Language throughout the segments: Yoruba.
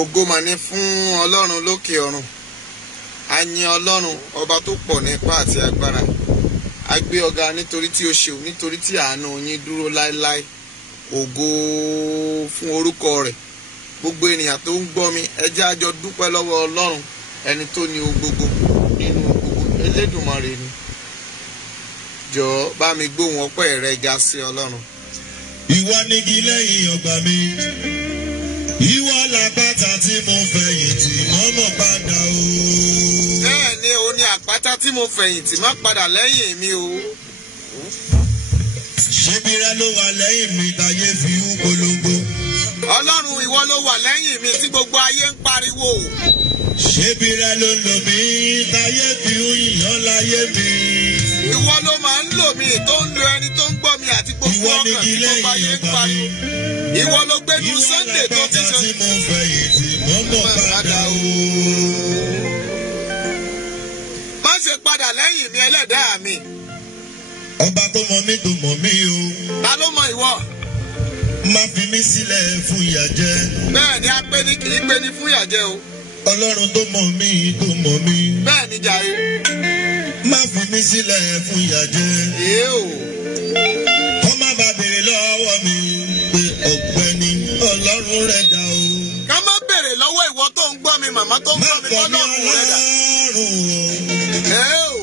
Ògo mà ní fún Ọlọ́run lókè ọ̀run. A yìn Ọlọ́run ọba tó pọ̀ ní ipá àti agbára. A gbé ọ̀gá nítorí tí o ṣeun, nítorí tí àánú yín dúró láéláé. Ògo fún orúkọ rẹ̀. Gbogbo ènìyàn tó ń gbọ́ mi, ẹ jẹ́ a jọ dúpẹ́ lọ́wọ́ Ọlọ́run, ẹni tó ní ohun gbogbo nínú gbogbo. Elédùmarè ni. Jọ̀ọ́ bá mi gbóhùn ọpẹ́ rẹ ga sí Ọlọ́run. Ìwọ nigi lẹ́yìn ọgbà mi. Ìwọ làpáta tí mo fẹ̀yìntì mọ́mọ́ padà o. Bẹ́ẹ̀ ni o ní àpáta tí mo fẹ̀yìntì má padà lẹ́yìn mi o. Ṣebí rẹ ló wà lẹ́yìn mi táyé fi ń polongo. Ọlọ́run ìwọ ló wà lẹ́yìn mi tí gbogbo ayé ń pariwo. Ṣebí rẹ ló ń lò mí táyé fi ń yìnyán láyé mi. Ìwọ ló máa ń lò mí tó ń lo ẹni tó ń gbọ́ mi àti gbogbo ọkàn tí gbogbo ayé ń pariwo. Ìwọ ló gbẹ́nu Sunday tó ti ṣe. Ìwọ làpáta tí mo fẹ̀yìntì mọ́mọ́ padà o. Má ṣe padà lẹ́yìn mi ẹlẹ́dàá mi. Ọba tó mọ mí tó mọ̀ mí o. Ta ló mọ ìwọ? Má fi mí sílẹ̀ fún ìyà jẹ. Bẹ́ẹ̀ ni a pé ní kì í pé ní fún ìyà jẹ o. Ọlọ́run tó mọ̀ mí tó mọ̀ mí. Bẹ́ẹ̀ ni jàre. Má fi mí sílẹ̀ fún ìyà jẹ. Èé o. Kọ́ má bàa béèrè lọ́wọ́ mi pé ọ̀gbẹ́ni Ọlọ́run rẹ̀ dà o. Ká má béèrè lọ́wọ́ ìwọ tó ń gbọ́ mi, màmá tó ń gbọ́ mi, Ọlọ́run rẹ̀ dà. Èé o.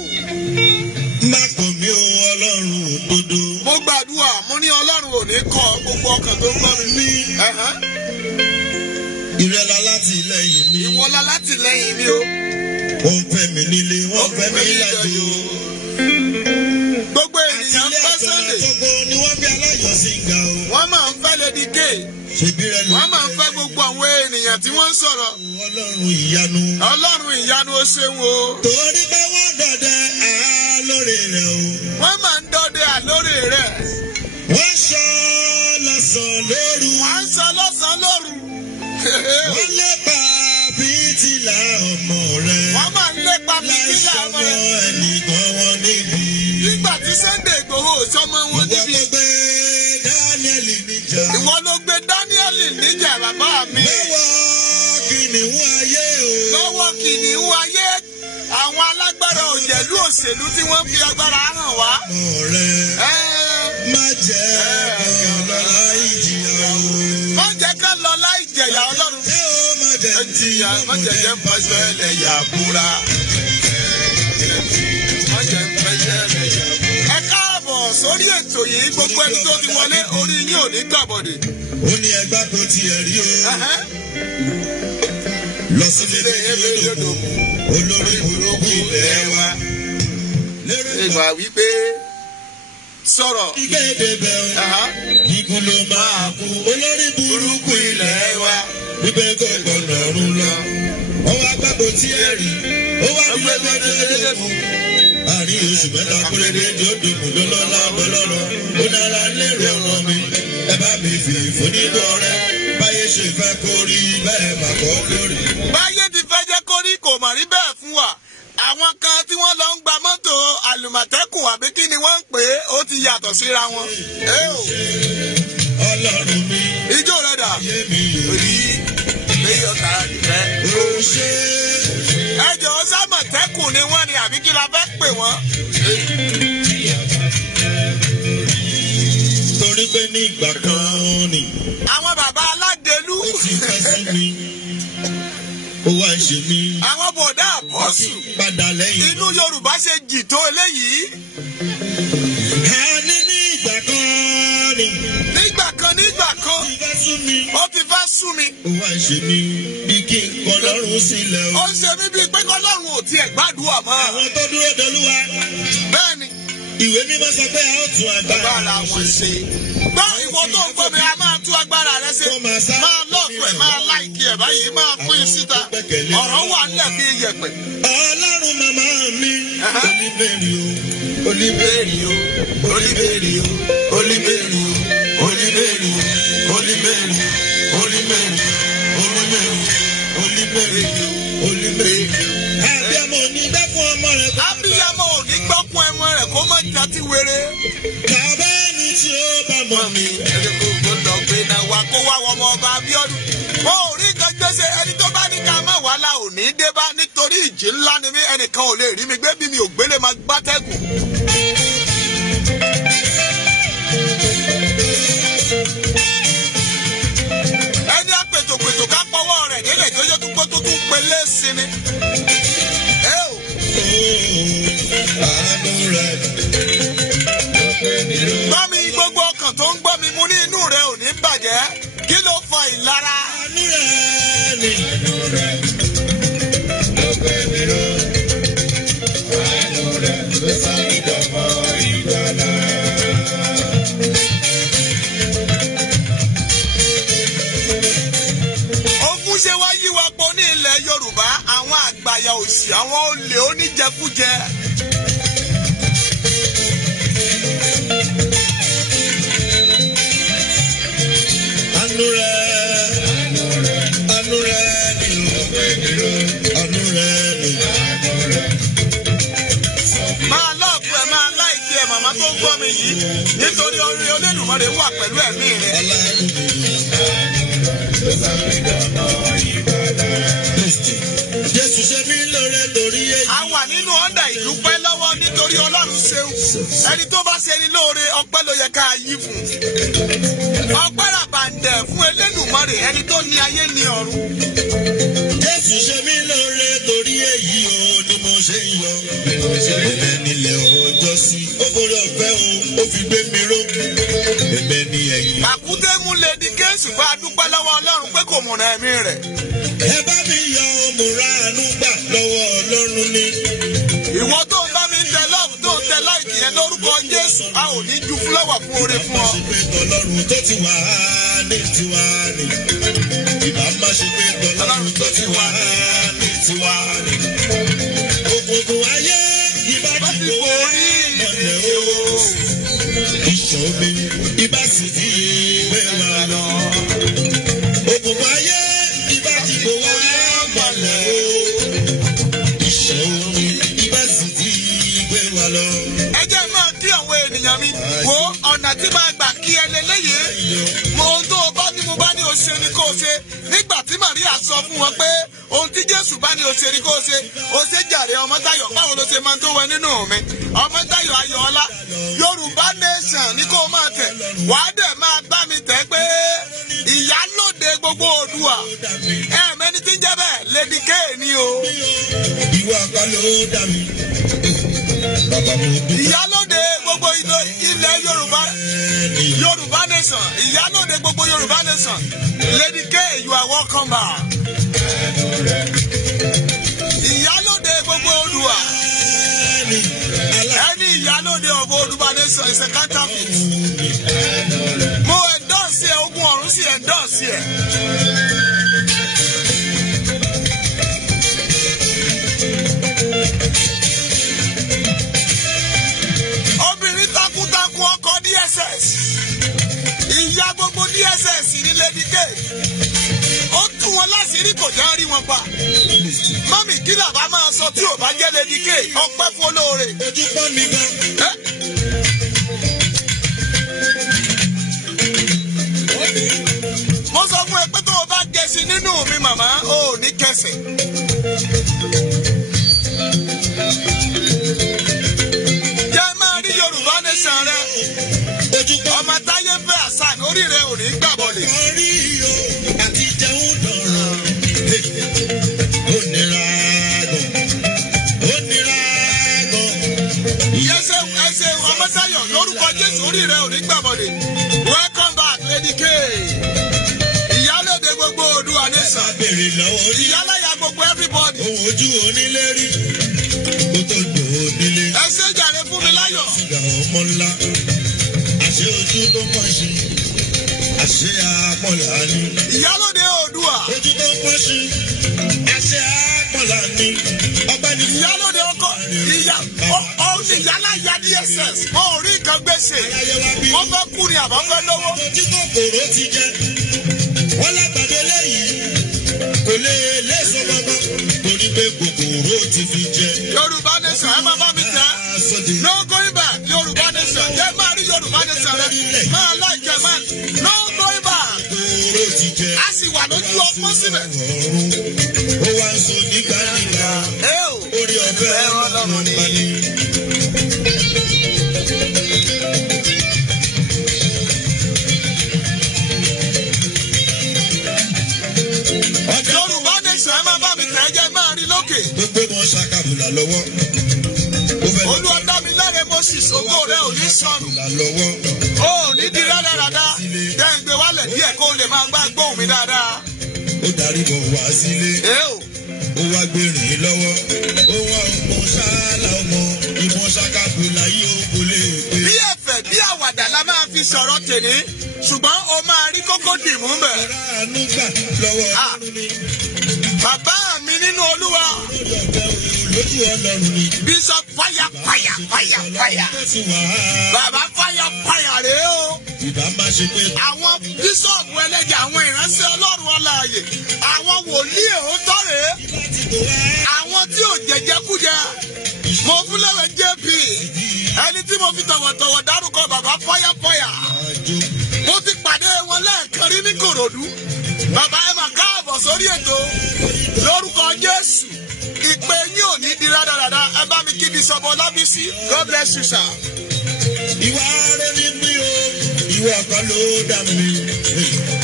Má kọ̀ mí o Ọlọ́run òdodo. Mo gbàdúrà, mo ní Ọlọ́run ò ní kọ̀ gbogbo ọkàn tó ń gbọ́ mi. Ìrẹ̀lá látìlẹ́yìn mi. Ìwọlá látìlẹ́yìn mi o. Wọ́n fẹ́ mi nílé, wọ́n fẹ́ mi lájò. Gbogbo ènìyàn ń fẹ́ Sunday. Àtìlẹ́ àtọ̀nà ni wọ́n fi aláyọ̀ sí ga o. Wọ́n máa ń fẹ́ Lady K. Ṣebí rẹ ló Wọ́n máa ń fẹ́ gbogbo àwọn ènìyàn tí wọ́n ń sọ̀rọ̀. Ọlọ́run ìyanu. Ọlọ́run ìyanu ó ṣeun o. Torí pé wọ́n dọ̀dẹ àlórí rẹ̀ o. Wọ́n máa ń dọdẹ àlórí rẹ̀. Wọ́n sọ lọ́sàn-án lóru. Wọ́n ń sọ lọ́sàn-án lóru. Wọ́n lépa fìtílà ọmọ rẹ̀. Wọ́n máa ń lépa fìtílà ọmọ rẹ̀. Láìsọmọ ẹnìkan wọn níbi. Nígbà tí Sunday Igboho sọmọ wọn níbi. Ìwọ ló gbé Daniel níjà. Ìwọ ló gbé Daniel níjà bàbá mi. Lọ́wọ́ kìnìún ayé o. Lọ́wọ́ kìnìún ayé. Àwọn alágbára òjẹ̀lú òṣèlú tí wọ́n fi agbára hàn wá. Ọmọ rẹ̀ má jẹ́ kàn lọ láì jìyà o. Má jẹ́ ká lọ láì jẹ̀yà Ọlọ́run. Ṣé o má jẹ́ Jìyà má jẹ́ jẹ́ pàṣẹ ẹlẹ́yà búra. Má jẹ́ pàṣẹ ẹlẹ́yà búra. Ẹ káàbọ̀ sórí ètò yìí, gbogbo ẹni tó ti wọlé orí yín ò ní gbàbọ̀dè. Ó ní ẹgbà kò tiẹ̀ rí o. Lọ sílé Ebédòkú, olórí burúkú ilẹ̀ wa. Ìgbà wípé sọ̀rọ̀. Ìgbéde bẹ̀rù, ikú ló máa kú, olórí burúkú ilẹ̀ wa. Wípé kò gbọdọ̀ rún lọ. Ó wá gbàgbọ́ tí ẹ rí, ó wá ní Ebédòkú. Àárín oṣù mẹ́ta kúrẹ́dé Ebédòkú lọ́lọ́lá lọ́lọ́rọ̀. Ó nára lérò ọ̀rọ̀ mi, ẹ bá mi fi ìfúnnígbọ̀ rẹ̀. Báyé ṣe fẹ́ kórí bẹ́ẹ̀ mà kọ́ lórí. Báyé ti fẹ́ jẹ́ kórí kò mà rí bẹ́ẹ̀ fún wa. Àwọn kan tí wọ́n lọ ń gba mọ́tò àlùmọ̀tẹ́kùn àbí kí ni wọ́n ń pè é, ó ti yàtọ̀ síra wọn. Ọlọ́run mi. Ijó rẹ̀ dà. Ayé mi ò rí. Léyọ̀ ká rẹ̀. Ó ṣe. Ẹ jọ̀ọ́ sámọ̀tẹ́kùn ni wọ́n ni àbí kí la fẹ́ pè wọ́n. Torí pé ní ìgbà kan ni. Àwọn bàbá aládélú. Ó ti fẹ́ sí mi. Ó wá ń ṣe mí. Àwọn bọ̀dá àpọ́sù. Padà lẹ́yìn. Inú Yorùbá ṣe jì tó eléyìí. A ní ní ìgbà kan ni. Nígbà kan. Ó ti fẹ́ sú mi. Ó ti fẹ́ sú mi. Ó wá ń ṣe mí. Bí kí n kọ lọ́rùn sílẹ̀ o. Ó ń ṣe mí bíi pé kọ́lọ́run ò tiẹ̀ gbàdúrà mọ́. Àwọn tó dúró dolúwa. Bẹ́ẹ̀ni. Ìwé mímọ́ sọ pé a ó tún agbára wọn ṣe. Gbọ́ ìwọ tó ń gbọ́ mi, a máa tún agbára rẹ ṣe. Máa lọ́ọ̀kù ẹ̀, máa láìkí ẹ̀ báyìí, máa pín in síta. Ọ̀rọ̀ wà nílẹ̀ bí iyẹ̀pẹ̀. Ọlọ́run màmá mi. Olíbèrè o. Olíbèrè o, olíbèrè o, olíbèrè o, olíbèrè o, olíbèrè o, olíbèrè o, olíbèrè o, olíbèrè o. Abiyamọ ò ní gbẹ́ fún ọmọ rẹ̀. Abiyamọ ò ní gbọ́kún ẹmọ rẹ̀ kó má jatí wéré. Bàbá ẹni tí ó bá mọ̀ mi. Ẹni kò gbọdọ̀ gbé náà wá kó wá ọmọ ọba Abíọ́dún. Ó rí nǹkan gbèsè ẹni wàhálà ò ní dé bá nítorí ìjì ńlá ni mí ẹnìkan ò lè rí mi gbé bí mi ò gbélé máa gbátẹ́gùn. ẹni àpètòpètò ká pọ́wọ́ rẹ̀ nílẹ̀ tó yẹ tó tún pelé sí ni. Gbọ́ mi gbogbo ọkàn tó ń gbọ́ mi mú ní inú rẹ̀ ò ní bàjẹ́. Kí ló fa ìlara? Ogun ṣe wá yí wa pọ̀ ní ilẹ̀ Yorùbá, àwọn àgbàyà òṣì, àwọn olè oníjẹkújẹ. Máa lọ́ọ̀kù ẹ̀ máa láìkí ẹ̀ màmá tó ń gbọ́ mi yìí nítorí orí Olódùmarè wà pẹ̀lú ẹ̀mí rẹ̀. Jésù ṣe mí lóore lórí èyí. A wà nínú ọ̀ndà ìdúpẹ́ lọ́wọ́ nítorí Ọlọ́run ṣeun. Ẹni tó bá ṣe ni lóore ọpẹ́ ló yẹ ká yí fún. Ọpẹ́ ràbàǹdẹ̀ fún Elédùmarè ẹni tó ní ayé ní ọ̀run. Jésù ṣe mí lóore torí èyí o ni mo ṣe ń yọ. Bẹ̀bẹ̀ nílẹ̀ ọjọ́ sí. Ó forí ọ̀fẹ́ o, ó fi gbé mi ró. Bẹ̀bẹ̀ ní ẹ̀yìn. Àkúté mú Lady Kéésì bá a dúpẹ́ lọ́wọ́ Ọlọ́run pé kò mọ̀nà ẹ̀mí rẹ̀. Ẹ bá mi yọ òmùra àánú gbà lọ́wọ́ Ọlọ́run ni. Ìwọ tó ń bá mi ń tẹ lọ́ọ̀bù tó ń tẹ láìkì yẹn lórúkọ Jésù, a ò ní ju fúláwà fún oore fún ọ. Ṣé pé tọ́lọ́run tó ti wà á ní tiwa ni? Ìbá má ṣe pé tọ́lọ́run tó ti wà á ní tiwa ni. Òkùnkùn ayé ìbá ti borí ìmọ̀lẹ̀ o. Ìṣọ́ mi ìbá sì ti gbé wa lọ. Òkùnkùn ayé ìbá ti borí ìmọ̀lẹ̀ o. Ìṣọ́ mi ìbá sì ti gbé wa lọ. Ẹ jẹ́ máa kí àwọn ènìyàn mi wo ọ̀nà tí máa gbà kí ẹ lélẹ́yìí. Mo ohun tó o bá ní mo bá ní o ṣe ni kó o ṣe. Nígbà tí Màríà sọ fún wọn pé ohun tí Jésù bá ní o ṣe ni kó o ṣe. O ṣe jàre Ọmọ́táyọ̀ báwo ló ṣe máa tó wẹ nínú mi. Ọmọ́táyọ̀ Ayọ̀ọ́lá Yorùbá Nation ni kó o máa tẹ̀. Wàá dẹ̀ máa bá mi tẹ̀ pé Ìyálóde gbogbo Oòduà. Ẹ̀ẹ̀mẹ́ni tí ń jẹ́ bẹ́ẹ̀ Lady K ni o. Ìwà kan ló dà mí. Ìyálóde gbogbo ilẹ̀ Yorùbá Nation. Ìyálóde gbogbo Yorùbá Nation. Lady K, you are welcome back. Ìyálóde gbogbo Oòduà. Ẹni ìyálóde ọ̀bọ Yorùbá Nation is a counterfeit. Mo endorse ẹ, ogun ọ̀run sì endorse ẹ. Obìnrin takuntakun ọkọ̀ DSS. Ìyá gbogbo DSS ní Lady K. Ó tú wọn láṣìírí kò já rí wọn pa. Mọ́mì kí làbá máa sọ tí ò bá jẹ́ Lady K ọpẹ́ fún olóore. Ojú pọ́n mi gan. Mo sọ fún ẹ pé tó o bá gẹ̀ẹ́sì nínú mi màmá o ò ní kẹsẹ̀. Jẹ́ máa rí Yorùbá Nation rẹ. Ọmọ táyé fẹ́ àṣà lórí rẹ ò ní gbàbọ̀lẹ̀. Orí o àti jẹun dọ̀rọ̀. Ó nira gan. Ó nira gan. Ẹsẹ̀ Ọmọ́táyọ̀ lórúkọ Jésù orí rẹ ò ní gbàbọ̀lẹ̀. Welcome back Lady K. Ìyálóde gbogbo Oòduà Nation. Béèrè lọ́wọ́ rí. Ìyáláyà gbogbo everybody. Ohun ojú onílé rí. Kó tó dùn onílé. Ẹ ṣe jàre fún mi láyọ̀. Ìgbà ọmọ ńlá. Àṣé ojú tó mọ̀ sí. Àṣé àpọ̀là ni. Ìyálóde Oòduà. Ojú tó mọ̀ sí. Àṣé àpọ̀là ni. Ọba ni fún. Ìyálóde ọkọ ìyáláyà DSS. Mo ò rí nǹkan gbèsè. Wọ́n fẹ́ kú ni àbá fẹ́ lówó. Ojú kòkòrò ti jẹ. Wọ́n lágbàdo lẹ́yìn. Kò lè léso gbọ́gbọ́. Torí pé kòkòrò ti fi jẹ. Yorùbá Nation ẹ máa bá mi tẹ́. No going back Yorùbá Nation. Jẹ́ máa rí Yorùbá Nation rẹ. Máa láìjẹ máa. No going back. Kòkòrò ti a sì wà lójú ọpọ́n síbẹ̀. Ó wá ń so nígbàdìgbà. Orí ọ̀fẹ́ Ọlọ́run ni. Yorùbá nation ẹ máa bá mi kàn jẹ́ máa rí lókè. Gbogbo mọ ṣàkàbùlà lọ́wọ́. Olúwa dá mi láre Moses ògo rẹ̀ ò ní sọnù. Ó ní di rádaràda jẹ́ ń gbé wálẹ̀ díẹ̀ kó lè máa gbá gbóhùn mi dáadáa. Ó darí bọ̀ wá sílé. Ó wá gbé rìn lọ́wọ́. Ó wá ọmọ ṣáálà ọmọ ìmọ̀ ṣàkàbùlà yìí ó kò lè pé. Bí ẹ̀fẹ̀ bí àwàdà la máa fi sọ̀rọ̀ tèmi ṣùgbọ́n o máa rí kókó dìmú bẹ̀. Ìrànú gbà lọ́wọ́ Ọlọ́run ni. Bàbá mi nínú Olúwa. Lójú Ọlọ́run ni. Bishop fire. Bàbá fire rèé o. Ìbá má ṣe pé. Àwọn bíṣọ̀bù ẹlẹ́jà àwọn ìránṣẹ́ Ọlọ́run ọláàyè. Àwọn wòlíì òótọ́ rèé. Àwọn tí ò jẹjẹkújẹ. Mo fún lẹ́wẹ̀ JP. Ẹni tí mo fi tọ̀wọ̀tọ̀wọ̀ dárúkọ bàbá fire. Mo ti pàdé wọn lẹ́ẹ̀kan rí ní Kòròdú. Bàbá ẹ máa káàbọ̀ sórí ètò lórúkọ Jésù. Ìpè yín ò ní di rádaràda. Ẹ bá mi kí Bishop Ọlábísí. God bless you sir. Ìwà rẹ̀ ní mi o, ìwà kan ló dá mi.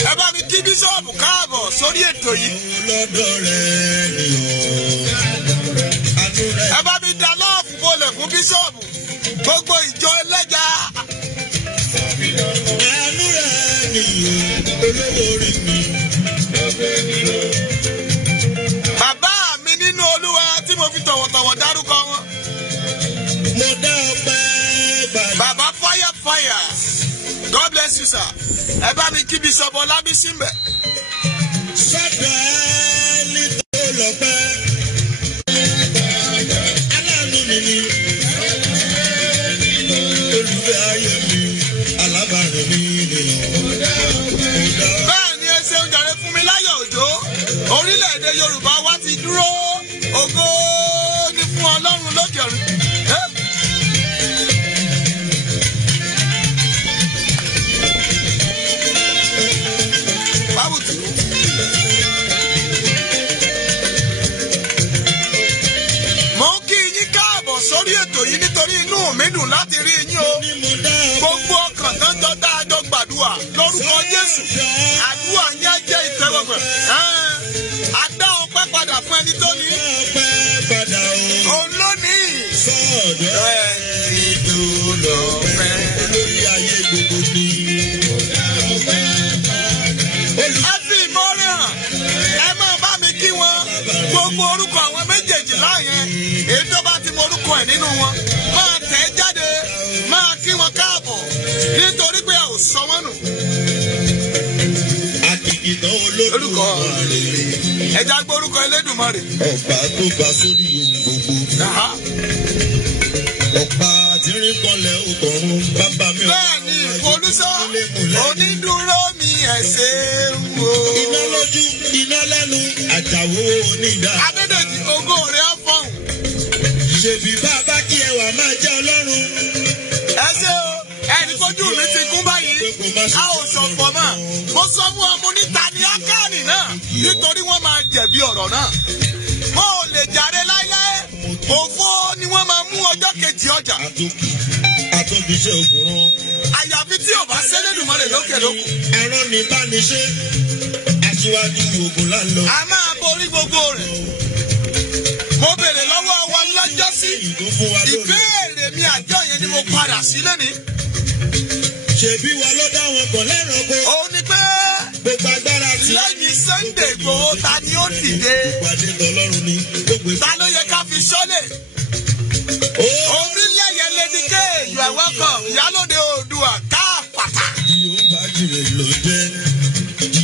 Ẹ bá mi kí Bishop káàbọ̀ sórí ètò yìí. Lọ́dọ̀ rẹ̀ ni o. Àánú rẹ̀. Ẹ bá mi dá lọ́ọ̀fù bolẹ̀ fún Bishop. Gbogbo ìjọ ẹlẹ́jà. Àánú rẹ̀ ni o, olówó orí mi. Bàbá mi nínú Olúwa tí mo fi tọ̀wọ̀tọ̀wọ̀ dárúkọ wọn. Mo dá ọpẹ́ gbàdúrà. Bàbá fire. God bless you sir. Ẹ bá mi kí Bishop Ọlábísí ń bẹ̀. Sọ́dọ̀ ẹni tó lọ pẹ́. Aláàánú mi ni. Olùfẹ́ ayé mi. Alábàárẹ̀ mi ni. Bẹ́ẹ̀ ni ẹ ṣe oúnjẹ rẹ fún mi láyọ̀ òjò. Orílẹ̀-èdè Yorùbá wa ti dúró. Ògo ni fún Ọlọ́run lókè ọ̀run. Mo ń kí yín káàbọ̀ sórí ètò yìí nítorí inú mi dùn láti rí yín o. Gbogbo ọkàn tó ń jọ dáadọ́ gbàdúrà lórúkọ Jésù. Àdúrà yẹn jẹ́ ìtẹ́wọ́gbà. A dá ọpẹ́ padà fún ẹni tó ní. Òun ló ní. Ẹni tó lọ pẹ́. Lórí ayé gbogbo ni. Ẹ fi ìmọ̀ràn hàn. Ẹ máa bá mi kí wọn. Gbogbo orúkọ àwọn méjèèjì láàyẹn. Èyí tó bá ti mọ orúkọ ẹ̀ nínú wọn. Máa tẹ̀ jáde. Máa kí wọn káàbọ̀. Nítorí pé a ò sọ wọ́n nù. Àkìkìtàn Olódùmarè. Ẹja gbọ́ orúkọ Elédùmarè. Ọba tó bá sórí ohun gbogbo. Ọ̀pá àtìrín kanlẹ̀ òkọ̀run bàbá mi. Bẹ́ẹ̀ni ìfolúsọ onídúró mi ẹ̀ ṣe ń wo. Iná lójú, iná lẹ́nu, àjàwó onídàá. Adédèjì ògo rẹ̀ á fọ̀hún. Ṣèbí bàbá kí ẹwà máa jẹ́ Ọlọ́run. Ẹ ṣe o, ẹnì kojú mi ti kún báyìí. A ò ṣọ̀fọ̀ mọ́. Mo sọ fún ọmọ níta ní Ákánì náà nítorí wọ́n máa jẹ̀bi ọ̀rọ̀ náà. Mo ò lè jàre láíláí. Òfò ni wọ́n máa mú ọjọ́ kejì ọjà. Àtòbíṣe òkúrún. Àyàfi tí ò bá s'Ẹlẹ́dùmarè lókè lókun. Ẹ̀rọ ní bá ní ṣe. Aṣíwájú ogun lálọ́. A máa borí gbogbo rẹ̀. Mo bèrè lọ́wọ́ wọn lọ́jọ́sí. Ìbéèrè mi àjọ yẹn ni mo padà sí lónìí. Ṣèbí wa ló dá wọn pọ̀ lẹ́ranko. Òun ni pé gbogbo agbára ti. lẹ́yìn Sunday Igboho ta ni ó dìde? Ìpàdé tọ́lọ́run ni. Ta ló yẹ ká fi sọ́lẹ̀? Orílẹ̀-èdè Lédìké, you are welcome. Ìyálóde Oòduà káàpàtà. Yóò jìrè ló jẹ́.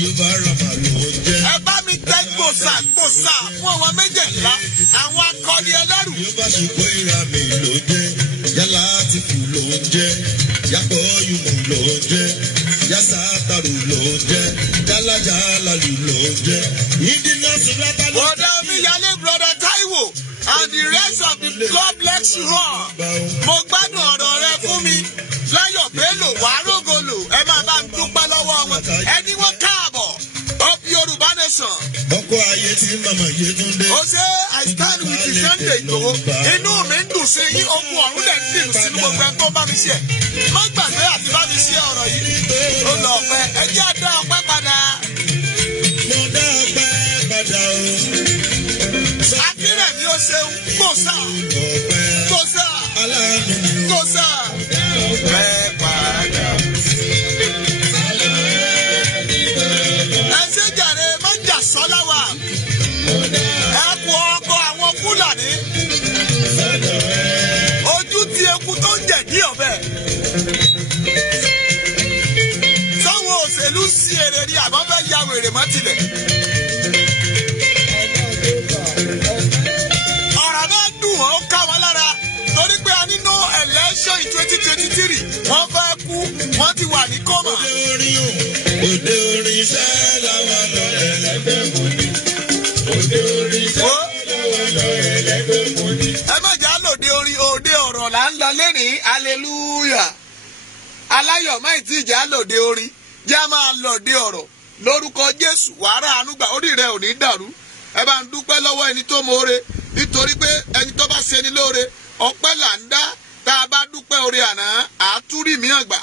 Yóò ràmà ló jẹ́. Ẹ bá mi tẹ gbòsà fún àwọn méjèèjìlá. Àwọn akọni ẹlẹ́rù. Yóò bá ṣe pé ìra mi ló jẹ́. Yálà ti kù ló jẹ́. Yàgbọ́ yùmọ̀ ló jẹ́. Yàsà tàrú ló jẹ́. Jálàjálàlù ló jẹ́. Ìdí náà sì lábàlú. Bọ̀dá Omíyalé brother Táíwò and the rest of the God bless you all. Mo gbádùn ọ̀rọ̀ rẹ fún mi. Láyọ̀ Bello wà rógolo. Ẹ máa bá ń dúpẹ́ lọ́wọ́ wọn. Ẹni wọ́n káàbọ̀. nation. Ọkọ ayé tí màmá Yétúndé. Ó ṣe I stand with the Sunday Igboho. Inú mi ń dùn sí yín okun ọ̀run dẹ̀ ń dìrù sínú gbogbo ẹ̀ tó bá mi ṣe. Má gbàgbé àti bá mi ṣe ọ̀rọ̀ yìí. Ó lọ ọ̀pẹ ẹ jẹ́ àdá ọpẹ́ padà. Mo dá ọpẹ́ padà o. Akínrẹ̀mí ó ṣeun gbòòsà. Gbòòsà. Aláàánú mi o. Gbòòsà. Ọpẹ́ padà. Ẹ ṣe jàre má jà sọ́lá wa. Ẹ kú ọkọ àwọn Fúlàní. Ojú ti eku tó ń jẹ̀dí ọ̀bẹ. Sáwọn òṣèlú sí èrè ni àbọ̀ fẹ́ ya wèrè mọ́ tilẹ̀. Ọ̀rọ̀ náà dùn ó ká wọn lára torí pé a nínú election in 2023 wọ́n fẹ́ kú wọ́n ti wà ní kọ́mà. Òde orin iṣẹ́ làwọn lọ ẹlẹ́gbẹ́ mú ni. Òde orin iṣẹ́ làwọn lọ ẹlẹ́gbẹ́ mú ni. Ẹ má jà lòde orin òde ọ̀rọ̀ là ń lọ lẹ́nìí hallelujah. Aláyọ̀ máì tí ìjà lòde orin jẹ́ máa lòde ọ̀rọ̀ lórúkọ Jésù wàrà ànúgbà orí rẹ̀ ò ní dàrú. Ẹ bá ń dúpẹ́ lọ́wọ́ ẹni tó mọ̀ọ́re nítorí pé ẹni tó bá ṣe ni lóore ọpẹ́ là ń dá tá a bá dúpẹ́ oore àná àtúrí mìíràn gbà.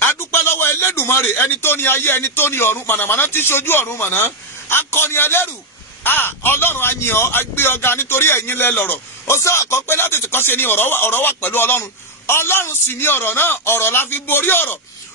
A dúpẹ́ lọ́wọ́ Elédùmarè ẹni tó ní ayé ẹni tó ní ọ̀run mànàmáná tí ṣojú ọ̀run màná akọni ẹlẹ́rù Ọlọ́run a yìn ọ́ a gbé ọ̀gá nítorí ẹ̀yin lẹ lọ̀rọ̀ ó sọ àkọ́pẹ́ láti tìkọ́ ṣe ni ọ̀rọ̀ wà pẹ̀lú Ọlọ́run Ọlọ́run sì ní ọ̀rọ̀ náà ọ̀rọ̀ la fi borí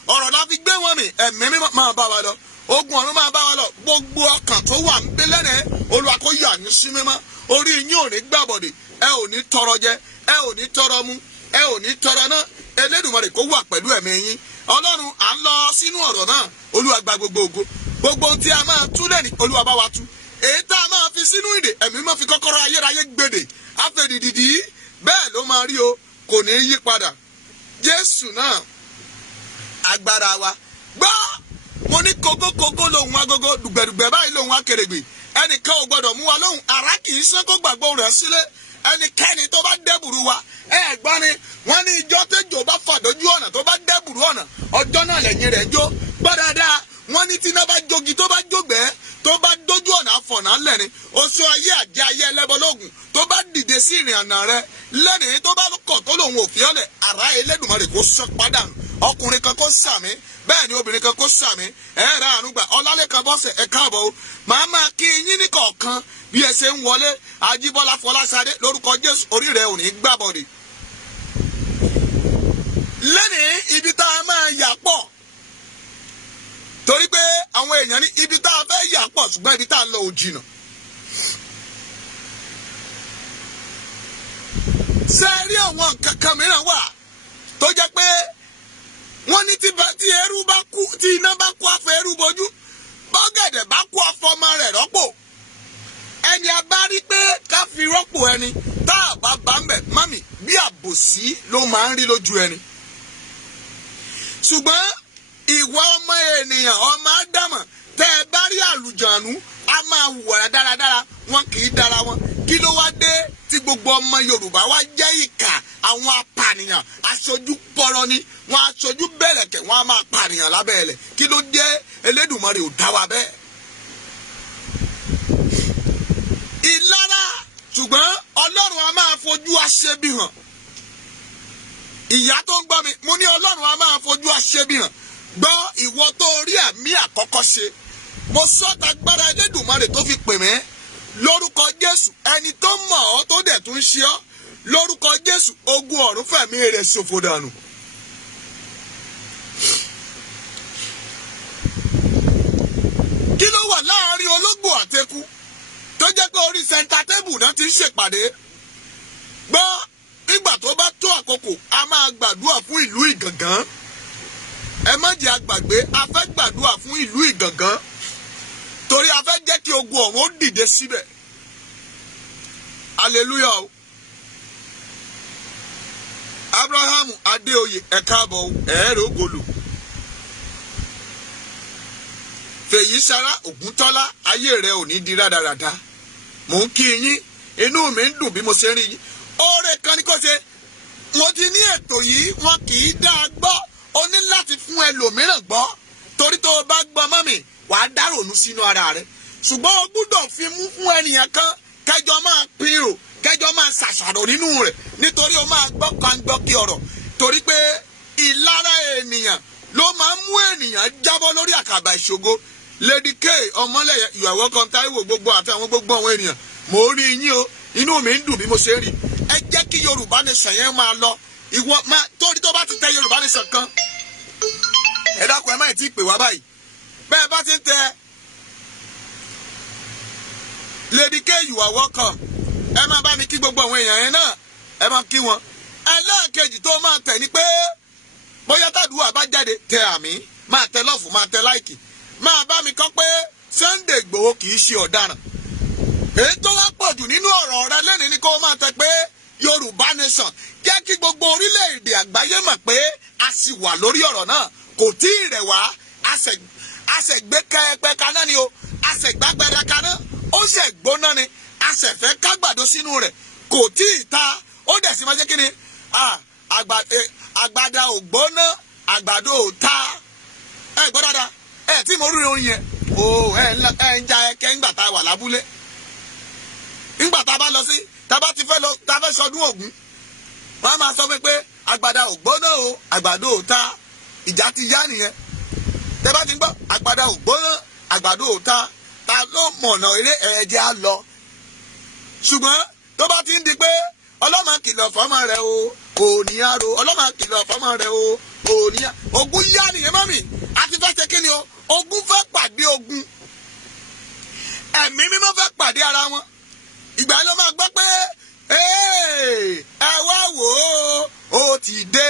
ọ̀rọ̀ la fi gbé wọn mì ẹ̀mí mi máa bá wa lọ ogun ọ̀run máa bá wa lọ gbogbo ọkàn tó wà ń gbé lẹ́nẹ̀ẹ́ Olúwa kó yà yín sí mímọ́ orí yín ò ní gbàbọ̀dè ẹ ò ní tọrọ jẹ ẹ ò ní tọrọ mu ẹ ò ní tọrọ náà Elédùmarè kó wà pẹ̀lú ẹ̀mí yín Ọlọ́run à ń lọ sínú ọ̀rọ̀ náà Olúwa gba gbogbo ògo gbogbo tí a máa tú lẹ́ni Olúwa bá wa tú èyí tá a máa fi sínú ìdè ẹ̀mí máa fi kọ́kọ́rọ́ ayérayé gbèdè àfẹ̀dìdìdì bẹ́ẹ̀ ló máa rí o kò ní yí padà Jésù náà agbára wa gbọ́ mo ní kókókókó lòun agogo dùgbẹ̀dùgbẹ̀ báyìí lòun akèrègbè ẹnìkan ò gbọdọ̀ mú wa lóhùn ara kì í sán kó gbàgbọ́ rẹ̀ sílẹ̀ ẹnikẹ́ni tó bá dẹ́bùrú wa gbọ́ ni wọ́n ní ijọ́ tẹ́jọ́ bá fàdójú ọ̀nà tó bá dẹ́bùrú ọ̀nà ọjọ́ náà lẹ́yìn rẹ̀ jó gbọ́ dáadáa wọ́n ní tíná bá jogi tó bá jógbẹ́ tó bá dójú ọ̀nà àfọ̀nà lẹ́ni oṣù ayé àjẹ́ ayé ẹlẹ́bọlógún tó bá dìde sí ìrìn àná rẹ lẹ́ni tó bá kọ̀ tó lòun ò fi ọ́lẹ̀ ara Elédùmarè kó sọ padà ọkùnrin kan kó sàmí bẹ́ẹ̀ ni obìnrin kan kó sàmí ra ànúgbà Ọlálékan Bọ́sẹ̀ ẹ káàbọ̀ o màá máa kí yín ní kọ̀ọ̀kan bí ẹ ṣe ń wọlé Ajíbọ́lá Fọláṣadé lórúkọ Jésù orí rẹ̀ ò ní gbàbọ̀dè. lẹ́nìí ibi tá a máa yà pọ̀ torí pé àwọn èèyàn ní ibi tá a fẹ́ yà pọ̀ ṣùgbọ́n ibi tá a lọ ò jìnnà. ṣé ẹ rí àwọn kankan mìíràn wà tó jẹ́ pé wọ́n ní tí ẹrú bá kú tí iná bá kú afọ ẹrú bojú bọ́gẹ̀dẹ̀ bá kú afọ ọmọ rẹ̀ rọ́pò ẹni a bá rí pé ká fi rọ́pò ẹni tá a bá bá ń bẹ̀ mami bí àbòsí ló máa ń rí lójú ẹni. ṣùgbọ́n ìwà ọmọ ènìyàn ọmọ ádámọ̀ tẹ́ ẹ bá rí àlùjànnú a máa wùwà dáradára wọn kì í dára wọn kí ló wá dé tí gbogbo ọmọ Yorùbá wá jẹ́ ìkà àwọn apànìyàn aṣojú pọ̀rọ̀ ni wọn aṣojú bẹ̀rẹ̀kẹ̀ wọn a máa pànìyàn lábẹ́ ẹ̀lẹ̀ kí ló dé Elédùmarè ò dá wa bẹ́ẹ̀. ìlara ṣùgbọ́n Ọlọ́run a máa fojú aṣebi hàn ìyá tó ń gbọ́ mi mo ní Ọlọ́run a máa fojú aṣebi hàn gbọ́ ìwọ tó rí àmì àkọ́kọ́ ṣe mo sọ́ta gbára Elédùmarè tó fi pè mí lórúkọ Jésù ẹni tó mọ̀ ọ́ tó dẹ̀ tún ṣe ọ́ lórúkọ Jésù ogun ọ̀run fẹ̀mí rẹ̀ ṣòfò dànù. kí ló wà láàárín ológbò àtẹkù tó jẹ́ pé orí sẹ́ńtà tébù náà ti ń ṣèpàdé gbọ́ nígbà tó bá tó àkókò a máa gbàdúrà fún ìlú Ìgàngán ẹ má jẹ́ àgbàgbé a fẹ́ gbàdúrà fún ìlú Ìgàngán torí a fẹ́ jẹ́ kí ogun ọ̀run ó dìde síbẹ̀ hallelujah o Abrahamu Adéoyè ẹ káàbọ̀ ẹ̀ẹ́rẹ́ ògolo Fèyí Sara Ògúntọ́lá ayé rẹ ò ní di rádaràda mò ń kí yín inú mi ń dùn bí mo ṣe ń rí yín oore kan ní kò ṣe mo ti ní ètò yìí wọn kì í dá a gbọ́ o ní láti fún ẹlòmíràn gbọ́ torí tó o bá gbọ́ mọ́ mi wàá dárònú sínú ara rẹ ṣùgbọ́n o gbúdọ̀ fi mú fún ènìyàn kan kẹjọ máa pín o kẹjọ máa ṣàṣàrò nínú rẹ̀ nítorí o máa gbọ́ kan gbọ́ kí ọ̀rọ̀ torí pé ìlara ènìyàn ló máa ń mú ènìyàn jábọ́ lórí àkàbà ìṣògo. Lady K Ọmọlẹ́yẹ you are welcome Táíwò gbogbo àtàwọn gbogbo àwọn ènìyàn mo rí yín o inú mi ń dùn bí mo ṣe rí ẹ jẹ́ kí Yorùbá Nation yẹn máa lọ ìwọ máa torí tó bá ti tẹ Yorùbá Nation kan ẹ dákun ẹ má tí ì pè wá báyìí bẹ́ẹ̀ bá ti ń tẹ Lady K you are welcome ẹ máa bá mi kí gbogbo àwọn èèyàn yẹn náà ẹ máa kí wọn. ẹlẹ́ẹ̀kejì tó máa tẹ̀ ni pé bóyá tàdúrà bá jáde tẹ àmì máa tẹ lọ́ọ̀fù máa tẹ láìkì máa bá mi kọ́ pé Sunday Igboho kì í ṣe ọ̀daràn. èyí tó wá pọ̀ jù nínú ọ̀rọ̀ rẹ lẹ́ni ni kó máa tẹ pé Yorùbá Nation jẹ́ kí gbogbo orílẹ̀-èdè àgbáyé mọ̀ pé a sì wà lórí ọ̀rọ̀ náà kò tí ì rẹ̀ wá àṣẹ̀gbé kẹ́ẹ̀pẹ́ kaná ni o àṣẹ̀gbágbẹ́rẹ́ kaná ó ṣẹ̀ gbóná ni àṣẹ̀fẹ́ kágbàdo sínú rẹ̀ kò tí ì ta ó dẹ̀ sí máa jẹ́ kí ni àgbàdà ò gbóná àgbàdo ò ta ẹ gbọ́ dáadáa ẹ tí mo rí oyin yẹn o ẹ ń ja ẹkẹ ńgbà tá a wà lábúlé ńgbà tá a bá lọ sí tá a bá ti fẹ́ lọ tá a fẹ́ sọdún Ògún wọ́n á máa sọ pé àgbàdà ò gbóná o àgbàdo ò ta ìjà ti yá nìyẹn tẹ́ bá ti ń gbọ́ àgbàdà ò gbóná àgbàdo ò ta ta ló mọ̀nà eré ẹ̀ẹ́dẹ́ á lọ ṣùgbọ́n tó bá ti ń di pé ọlọ́mọ kìlọ̀ fọ́mọ rẹ o kò ní àrò ọlọ́mọ kìlọ̀ fọ́mọ rẹ o kò ní àrò ogun yá nìyẹn mọ́mì àti fẹ́ ṣe kí ni o ogun fẹ́ pàdé ogun ẹ̀mí mímọ́ fẹ́ pàdé ara wọn ìgbà ló máa gbọ́ pé ẹ wá wò ó ti dé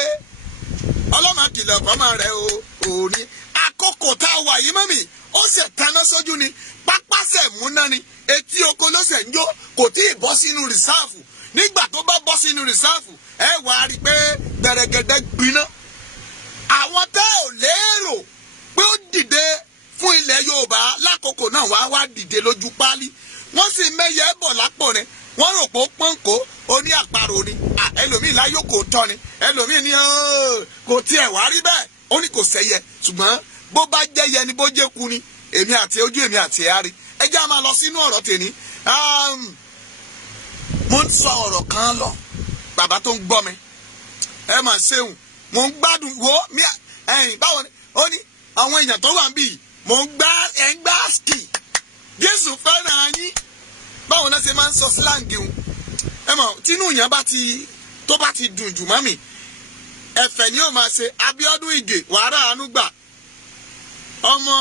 ọlọ́mọ kìlọ̀ fọ́mọ rẹ o kò ní àkókò tá a wà yìí mọ́mì ó ṣe taná sójú ni pápásẹ̀ múná ni etí oko ló ṣe ń jó kò tí ì bọ́ sínú rìsáàfù nígbà tó bá bọ́ sínú rìsáàfù ẹ wà á rí i pé gbẹ̀rẹ̀gẹ̀dẹ̀ gbiná àwọn tẹ́ ò lérò pé ó dìde fún ilẹ̀ Yorùbá lákòókò náà wá dìde lójú páálí wọ́n sì mẹ́yẹ bọ̀ lápò ni wọ́n rò pé ó pọ́nkó ó ní àparò ni ẹlòmíì láyò kò tọ́ ni ẹlòmíì ní kò tiẹ̀ wá rí bẹ́ẹ̀ ó ní kò sẹ́yẹ ṣùgbọ́n bó bá jẹ́ yẹ ni bó jẹ́ ku ni èmi àti ojú èmi àti ẹ̀ á rí ẹ jẹ́ a máa lọ sínú ọ̀rọ̀ tèmi mo ń sọ ọ̀rọ̀ kan lọ bàbá tó ń gbọ́ mi ẹ mà ṣeun mo ń gbádùn wo mi ẹ̀yìn báwo ni ó ní àwọn èèyàn tó wà ń bì mo ń gbá ski Jésù fẹ́ràn yín báwo náà ṣe máa ń sọ síláǹgì ń ẹ mọ̀ tínú yẹn tó bá ti dùn jù mọ́ mi ẹ̀fẹ̀ ni ó máa ṣe Abíọ́dún Ìgè wàrà àánú gbà ọmọ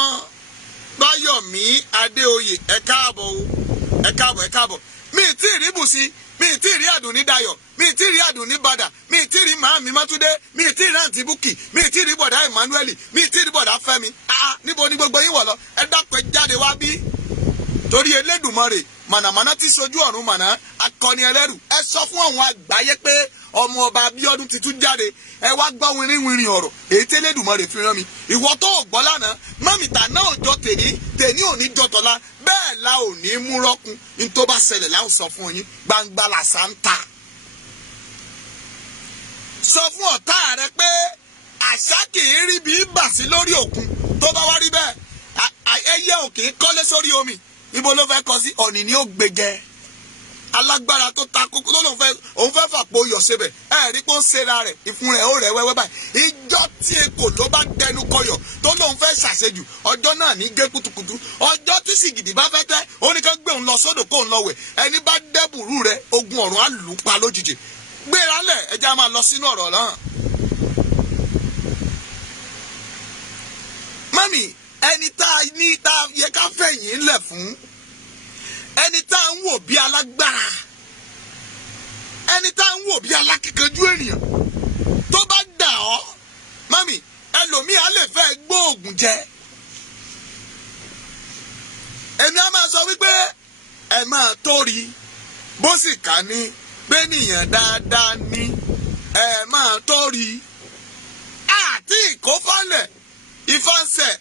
Báyọ̀mí Adéoyè ẹ káàbọ̀ mi ì tí ì rí Bùsí mi ì tí ì rí Àdùnní Dayọ̀ mi ì tí ì rí Àdùnní Bàdà mi ì tí ì rí Màámi Mátúndé mi ì tí ì rí Àǹtí Búkì mi ì tí ì rí bọ̀dá Emmanuel mi ì tí ì rí bọ̀dá Fẹ́mi níbo ni gbogbo yín wọ̀ lọ ẹ dákun ẹ jáde wá bí torí Elédùmarè mànàmáná tí sojú ọ̀run màná akọni ẹlẹ́rù ẹ sọ fún àwọn àgbáyé pé ọmọ ọba Abíọ́dún ti tún jáde ẹ wá gbọ́ wìrìwìrì ọ̀rọ̀ èyí tí Elédùmarè fi rán mi ìwọ tó ò gbọ́ lánàá mọ́mìtà náà ò jọ tèní ò ní jọ tọ̀la bẹ́ẹ̀ la ò ní mú rọ́kun ní tó bá ṣẹlẹ̀ láwọn sọ fún yín gbangba làṣà ń ta. sọ fún ọ̀tá rẹ pé àṣà kì í rí bí bà sí lórí òkun tó bá wá rí bẹ́ẹ̀ ẹyẹ ò kì í kọ́lé sórí omi ibo ló fẹ́ kọ sí ọ̀nì ni ó gbẹgẹ alágbára tó ta kókó tó lóun fẹ́ fàpò yọ̀ síbẹ̀ ẹ rí pé ó ń ṣera rẹ̀ ìfun rẹ̀ ó rẹ̀ wẹ́wẹ́ báyìí ìjọ tí ekò ló bá dẹnu kọyọ̀ tó lóun fẹ́ ṣàṣejù ọjọ́ náà ní gé kutukutu ọjọ́ tí sìgìdì bá fẹ́ tẹ́ ó ní ká gbé òun lọ sódò kó òun lọ wẹ̀ ẹni bá dẹ́bùrú rẹ̀ ogun ọ̀run á lù ú pa lójijì gbéra lẹ̀ ẹ jẹ́ á máa lọ sínú ọ̀rọ̀ náà. mami ẹni tá a ní tá a yẹ ká fẹ̀yìn lẹ̀ fún ẹni tá à ń wò bí alágbára ẹni tá à ń wò bí alákíkanjú ènìyàn tó bá dà ọ́ mami ẹlòmíì á lè fẹ́ gbóògùn jẹ èmi á máa sọ wípé ẹ máa tóri bó sì kà ní bẹ́nìyàn dáadáa ní ẹ máa tóri àti ìkófálẹ̀ ìfánsẹ̀.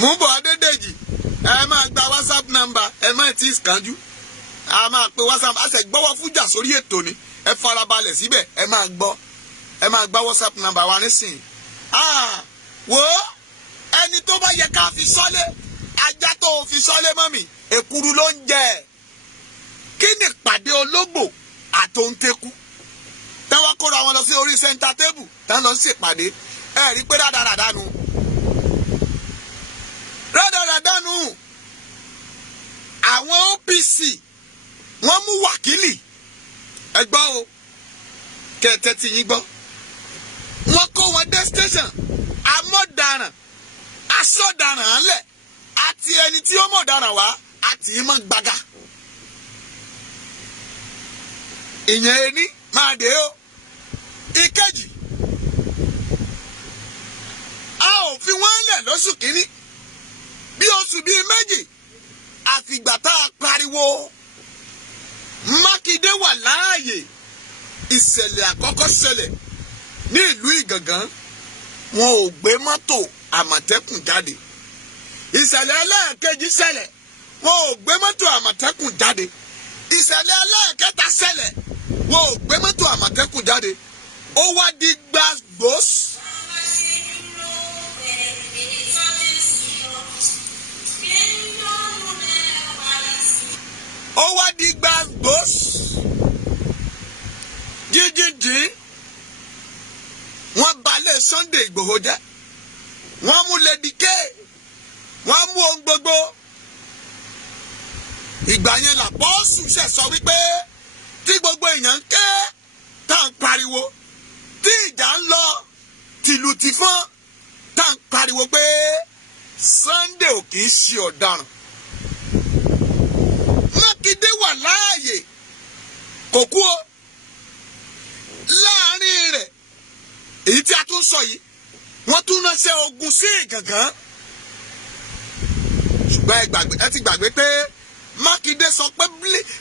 mú bọ̀ Adédèjì ẹ máa gba WhatsApp number ẹ má ti kánjú a máa pe WhatsApp a sì gbọ́wọ́ fújà sórí ètò ni ẹ farabalẹ̀ síbẹ̀ ẹ máa gba WhatsApp number wa nísìnyí wò ó ẹni tó bá yẹ ká fi sọ́lé ajá tó fi sọ́lé mọ́mì èkuru ló ń jẹ. Kí ni ìpàdé ológbò àtòǹtekú táwọn kóra wọn lọ sí orí center table táwọn lọ sí ìpàdé ẹ rí pé rádaràdá nu àwọn OPC wọ́n mú wákìlì ẹ gbọ́ o kẹ̀tẹ́ tí yín gbọ́ wọ́n kó wọn dé station amọ̀daràn asọ̀daràn ńlẹ̀ àti ẹni tí ó mọ̀daràn wá àti ìmọ̀ gbàgà ìyẹn ẹni máa dé o. Ìkejì a ò fi wọ́n lẹ̀ lóṣù kínní bí oṣù bíi méjì àfìgbà tá a pariwo Mákindé wà láàyè ìṣẹ̀lẹ̀ àkọ́kọ́ ṣẹlẹ̀ ní ìlú Ìgàngán wọn ò gbé mọ́tò Àmọ̀tẹ́kùn jáde. Ìṣẹ̀lẹ̀ ẹlẹ́ẹ̀kejì ṣẹlẹ̀ wọn ò gbé mọ́tò Àmọ̀tẹ́kùn jáde. Ìṣẹ̀lẹ̀ ẹlẹ́ẹ̀kẹta ṣẹlẹ̀ wọn ò gbé mọ́tò Àmọ̀tẹ́kùn jáde. Ó wá di gbàgbós. Ó wá di gbàgbós. Jíjíjí wọ́n balẹ̀ Sunday Ìgbòho jẹ́. Wọ́n mú Lady K. Wọ́n mú ohun gbogbo. Ìgbà yẹn l'Àpọ́sù ṣe sọ wípé tí gbogbo èèyàn ń ké tá à ń pariwo tí ìjà ń lọ tìlù tìfọ́n tá à ń pariwo pé Sunday ò kì í ṣe ọ̀daràn. Mákindé wà láàyè kò kú o. Láàárín rẹ̀ èyí tí a tún sọ yìí wọ́n tún ránṣẹ́ ogun sí Ìgàngán. Ṣùgbọ́n ẹ ti gbàgbé pé Mákindé sọ pé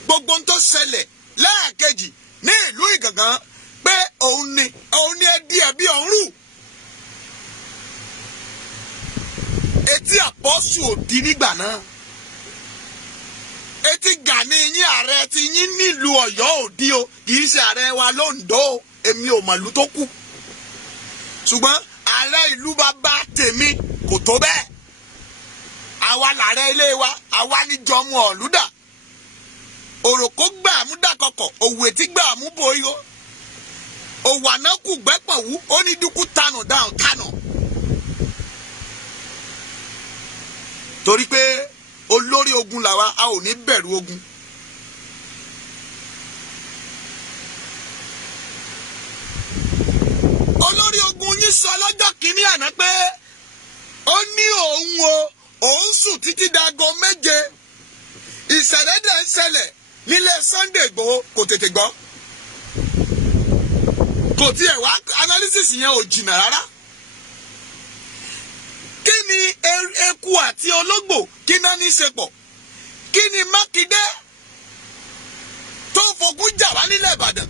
gbogbo ohun tó ṣẹlẹ̀ lẹ́ẹ̀kejì ní ìlú Ìgàngán pé òun ni ẹdí ẹbí ọ̀hún rù. Etí Àpọ́sù òdì nígbà náà. Etí Gani yín ààrẹ ti yín nílùú Ọ̀yọ́ òdì o kì í ṣe ààrẹ wa l'Oǹdó èmi ò mọ̀lú tó kù. Ṣùgbọ́n ààrẹ ìlú bàbá tèmi kò tó bẹ́ẹ̀. Àwa làárẹ̀ ilé wa àwa ní jọmọ ọ̀lúdà. Òròkó gbà mú dàkọ̀kọ̀ òwò tí gbà mú boyó. Òwò ànákù gbẹ́pọ̀ wú ó ní dúkú tanù dáhùn kánà. Torí pé olórí ogun làwa a ò ní bẹ̀rù ogun. Olórí ogun yín sọ lọ́jọ́ kìíní àná pé ó ní òun sùn títí dago 7. Ìṣẹ̀lẹ̀ dẹ̀ ń ṣẹlẹ̀ nílé Sunday Igboho kò tètè gbọ́. Kò tiẹ̀ wá analysis yẹn ò jìnnà rárá. Kí ni eku àti ológbò kí náà ní í ṣe pọ̀? Kí ni Mákindé tó fogun jà wá nílẹ̀ Ìbàdàn?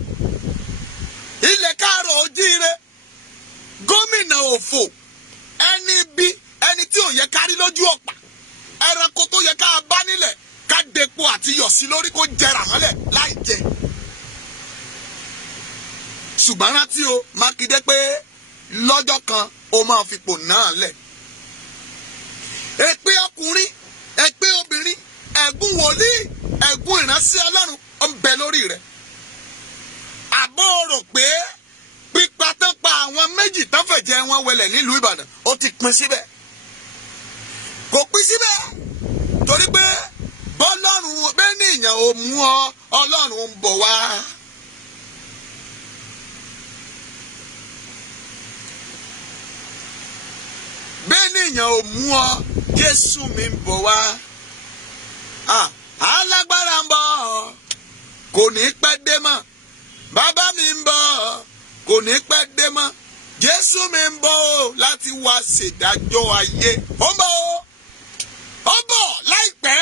Ilẹ̀ Káàárọ̀ Oòjíire gómìnà òfò ẹni tí ò yẹ ká rí lójú ọ̀pá ẹranko tó yẹ ká bá nílẹ̀ ká depo àti yọ̀ sí lórí kó jẹrà mọ́lẹ̀ láì jẹ. Ṣùgbọ́n rántí o Mákindé pé lọ́jọ́ kan ó máa fipò náà lẹ̀. Èpè ọkùnrin èpè obìnrin ẹ̀gún wòlíì ẹ̀gún ìránṣẹ́ Ọlọ́run ó ń bẹ lórí rẹ̀. Àbọ̀ rò pé pípa tán pa àwọn méjì tán fẹ̀jẹ̀ wọn wẹlẹ̀ nílùú Ìbàdàn ó ti pín síbẹ̀. Kò pín síbẹ̀ torí pé bọ́lọ́run bẹ́ẹ̀ ní ìyàn ò mú ọ Ọlọ́run ń bọ̀ wá. Bẹ́ẹ̀ ní ìyàn ò mú ọ Jésù mi ń bọ̀ wá. Alágbára ń bọ̀ kò ní pẹ́ dé mọ́. Bàbá mi ń bọ̀ kò ní pẹ́ dé mọ́. Jésù mi ń bọ̀ láti wá ṣèdájọ́ ayé. Ó ń bọ̀ ó bọ̀ láìpẹ́.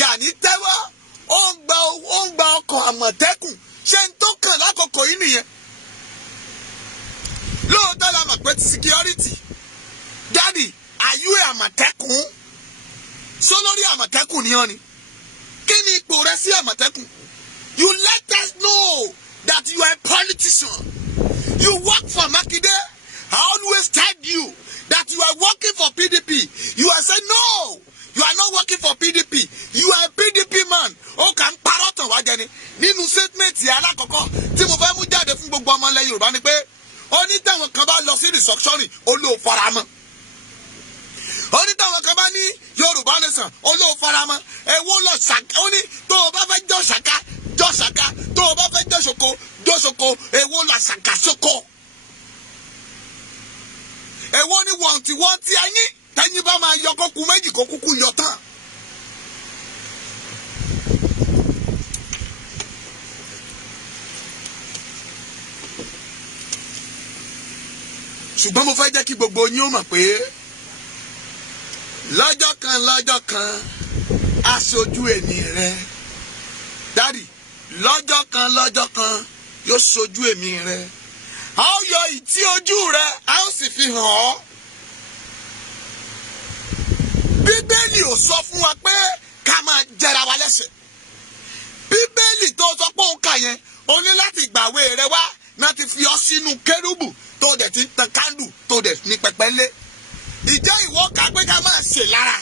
Gani tẹ́wọ́ ó ń gba ọkọ̀ Àmọ̀tẹ́kùn ṣé n tó kàn lákòókò yìí nìyẹn. Lóòótọ́ la mọ̀ pé security Daddy are you Àmọ̀tẹ́kùn? Sọ lórí Àmọ̀tẹ́kùn ni ọ́ ni. Kí ni ipò rẹ sí Àmọ̀tẹ́kùn? You let us know that you are a politician. You work for Makinde I always tell you that you are working for PDP. You are saying, no, you are not working for PDP. You are a PDP man. Ó kàn parọ́ tàn wá jẹ ni. Nínú statement alákọ̀ọ́kọ́ tí mo fẹ́ mú jáde fún gbogbo ọmọ ilẹ̀ Yorùbá ni pé ó ní táwọn kan bá lọ sí restructuring olóò faramọ́. Ó ní táwọn kan bá ní Yorùbá nation olóò faramọ́. Èwo lọ ṣàkà ó ní tó o bá fẹ́ jọ ṣàkà jọ ṣàkà tó o bá fẹ́ jọ ṣoko jọ ṣoko èwo lọ ṣàkà ṣoko. Èwo ni wọ́n ti ayín tẹ́yìn bá máa yọ kókú méjì kó kúkú yọ tán. Ṣùgbọ́n mo fẹ́ jẹ́ kí gbogbo yín ó mọ̀ pé lọ́jọ́ kan aṣojú èmi rẹ dádì lọ́jọ́ kan yóò ṣojú èmi rẹ a ó yọ ìtí ojú rẹ a ó sì fi hàn ọ́. Bíbélì ò sọ fún wa pé ká máa jẹra wa lẹ́sẹ̀. Bíbélì tó sọ pé òun kà yẹn o ní láti gbàwé rẹ wá náà ti fi ọ́ sínú kérúbù tó dẹ̀ ti ń tan kándù tó dẹ̀ ní pẹpẹ lé. Ìjẹ́ ìwọ kà pé ká máa ṣe lára.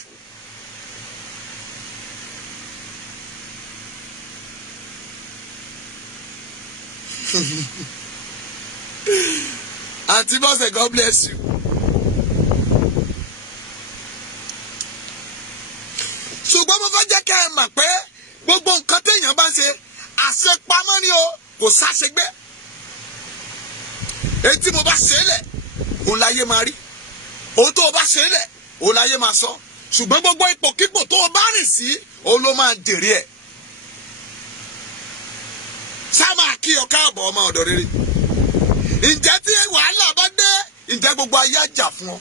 Auntie Bose, God bless you. Ṣùgbọ́n mo fẹ́ jẹ́ kẹ́ ẹ mọ̀ pé gbogbo nǹkan téèyàn bá ń ṣe àṣepamọ́ ni o kò sáṣegbé. Èyí tí mo bá ṣe é lẹ̀ òun láyé máa rí. Ohun tó o bá ṣe é lẹ̀ òun láyé máa sọ. Ṣùgbọ́n gbogbo ipòkípò tó o bá rìn sí òun ló máa jèrè ẹ̀. Ṣá máa kí ọ káàbọ̀ ọmọ ọ̀dọ̀ rere. Ǹjẹ́ tí wàhálà bá dé ǹjẹ́ gbogbo ayé á jà fún ọ?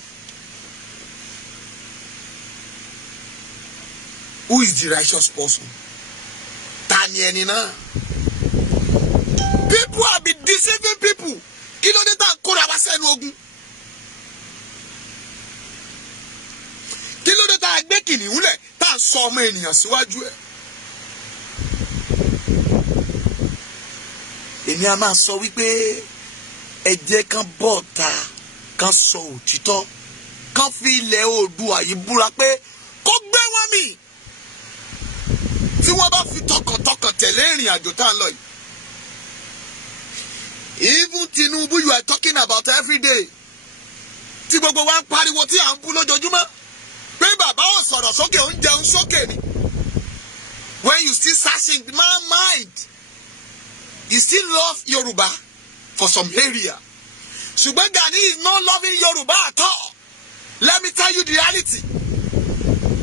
Who is the righteous person? Ta ni ẹni náà? People have been deceiving people. Kí ló dé tá à ń kóra wá sẹ́nu ogun? Kí ló dé tá à gbé kìnìún lẹ̀ tá à sọ ọmọ ènìyàn síwájú ẹ̀? Èmi a máa sọ wípé ẹ jẹ́ kán bọ́ ta kán sọ òtítọ́ kán fi ilẹ̀ Oòduà yìí búra pé kó gbé wọn mì. Tí wọ́n bá fi tọkàntọkàn tẹ̀lé ìrìn àjò tá à ń lọ yìí. Even Tinubu you are talking about every day. Tí gbogbo wa ń pariwo tí à ń bú lójoojúmọ́. Pé bàbá ò sọ̀rọ̀ sókè ó ń jẹun sókè ni. When you still searching the man's mind. You still love Yoruba for some area. Ṣùgbọ́n Gani is not loving Yoruba at all. Let me tell you the reality.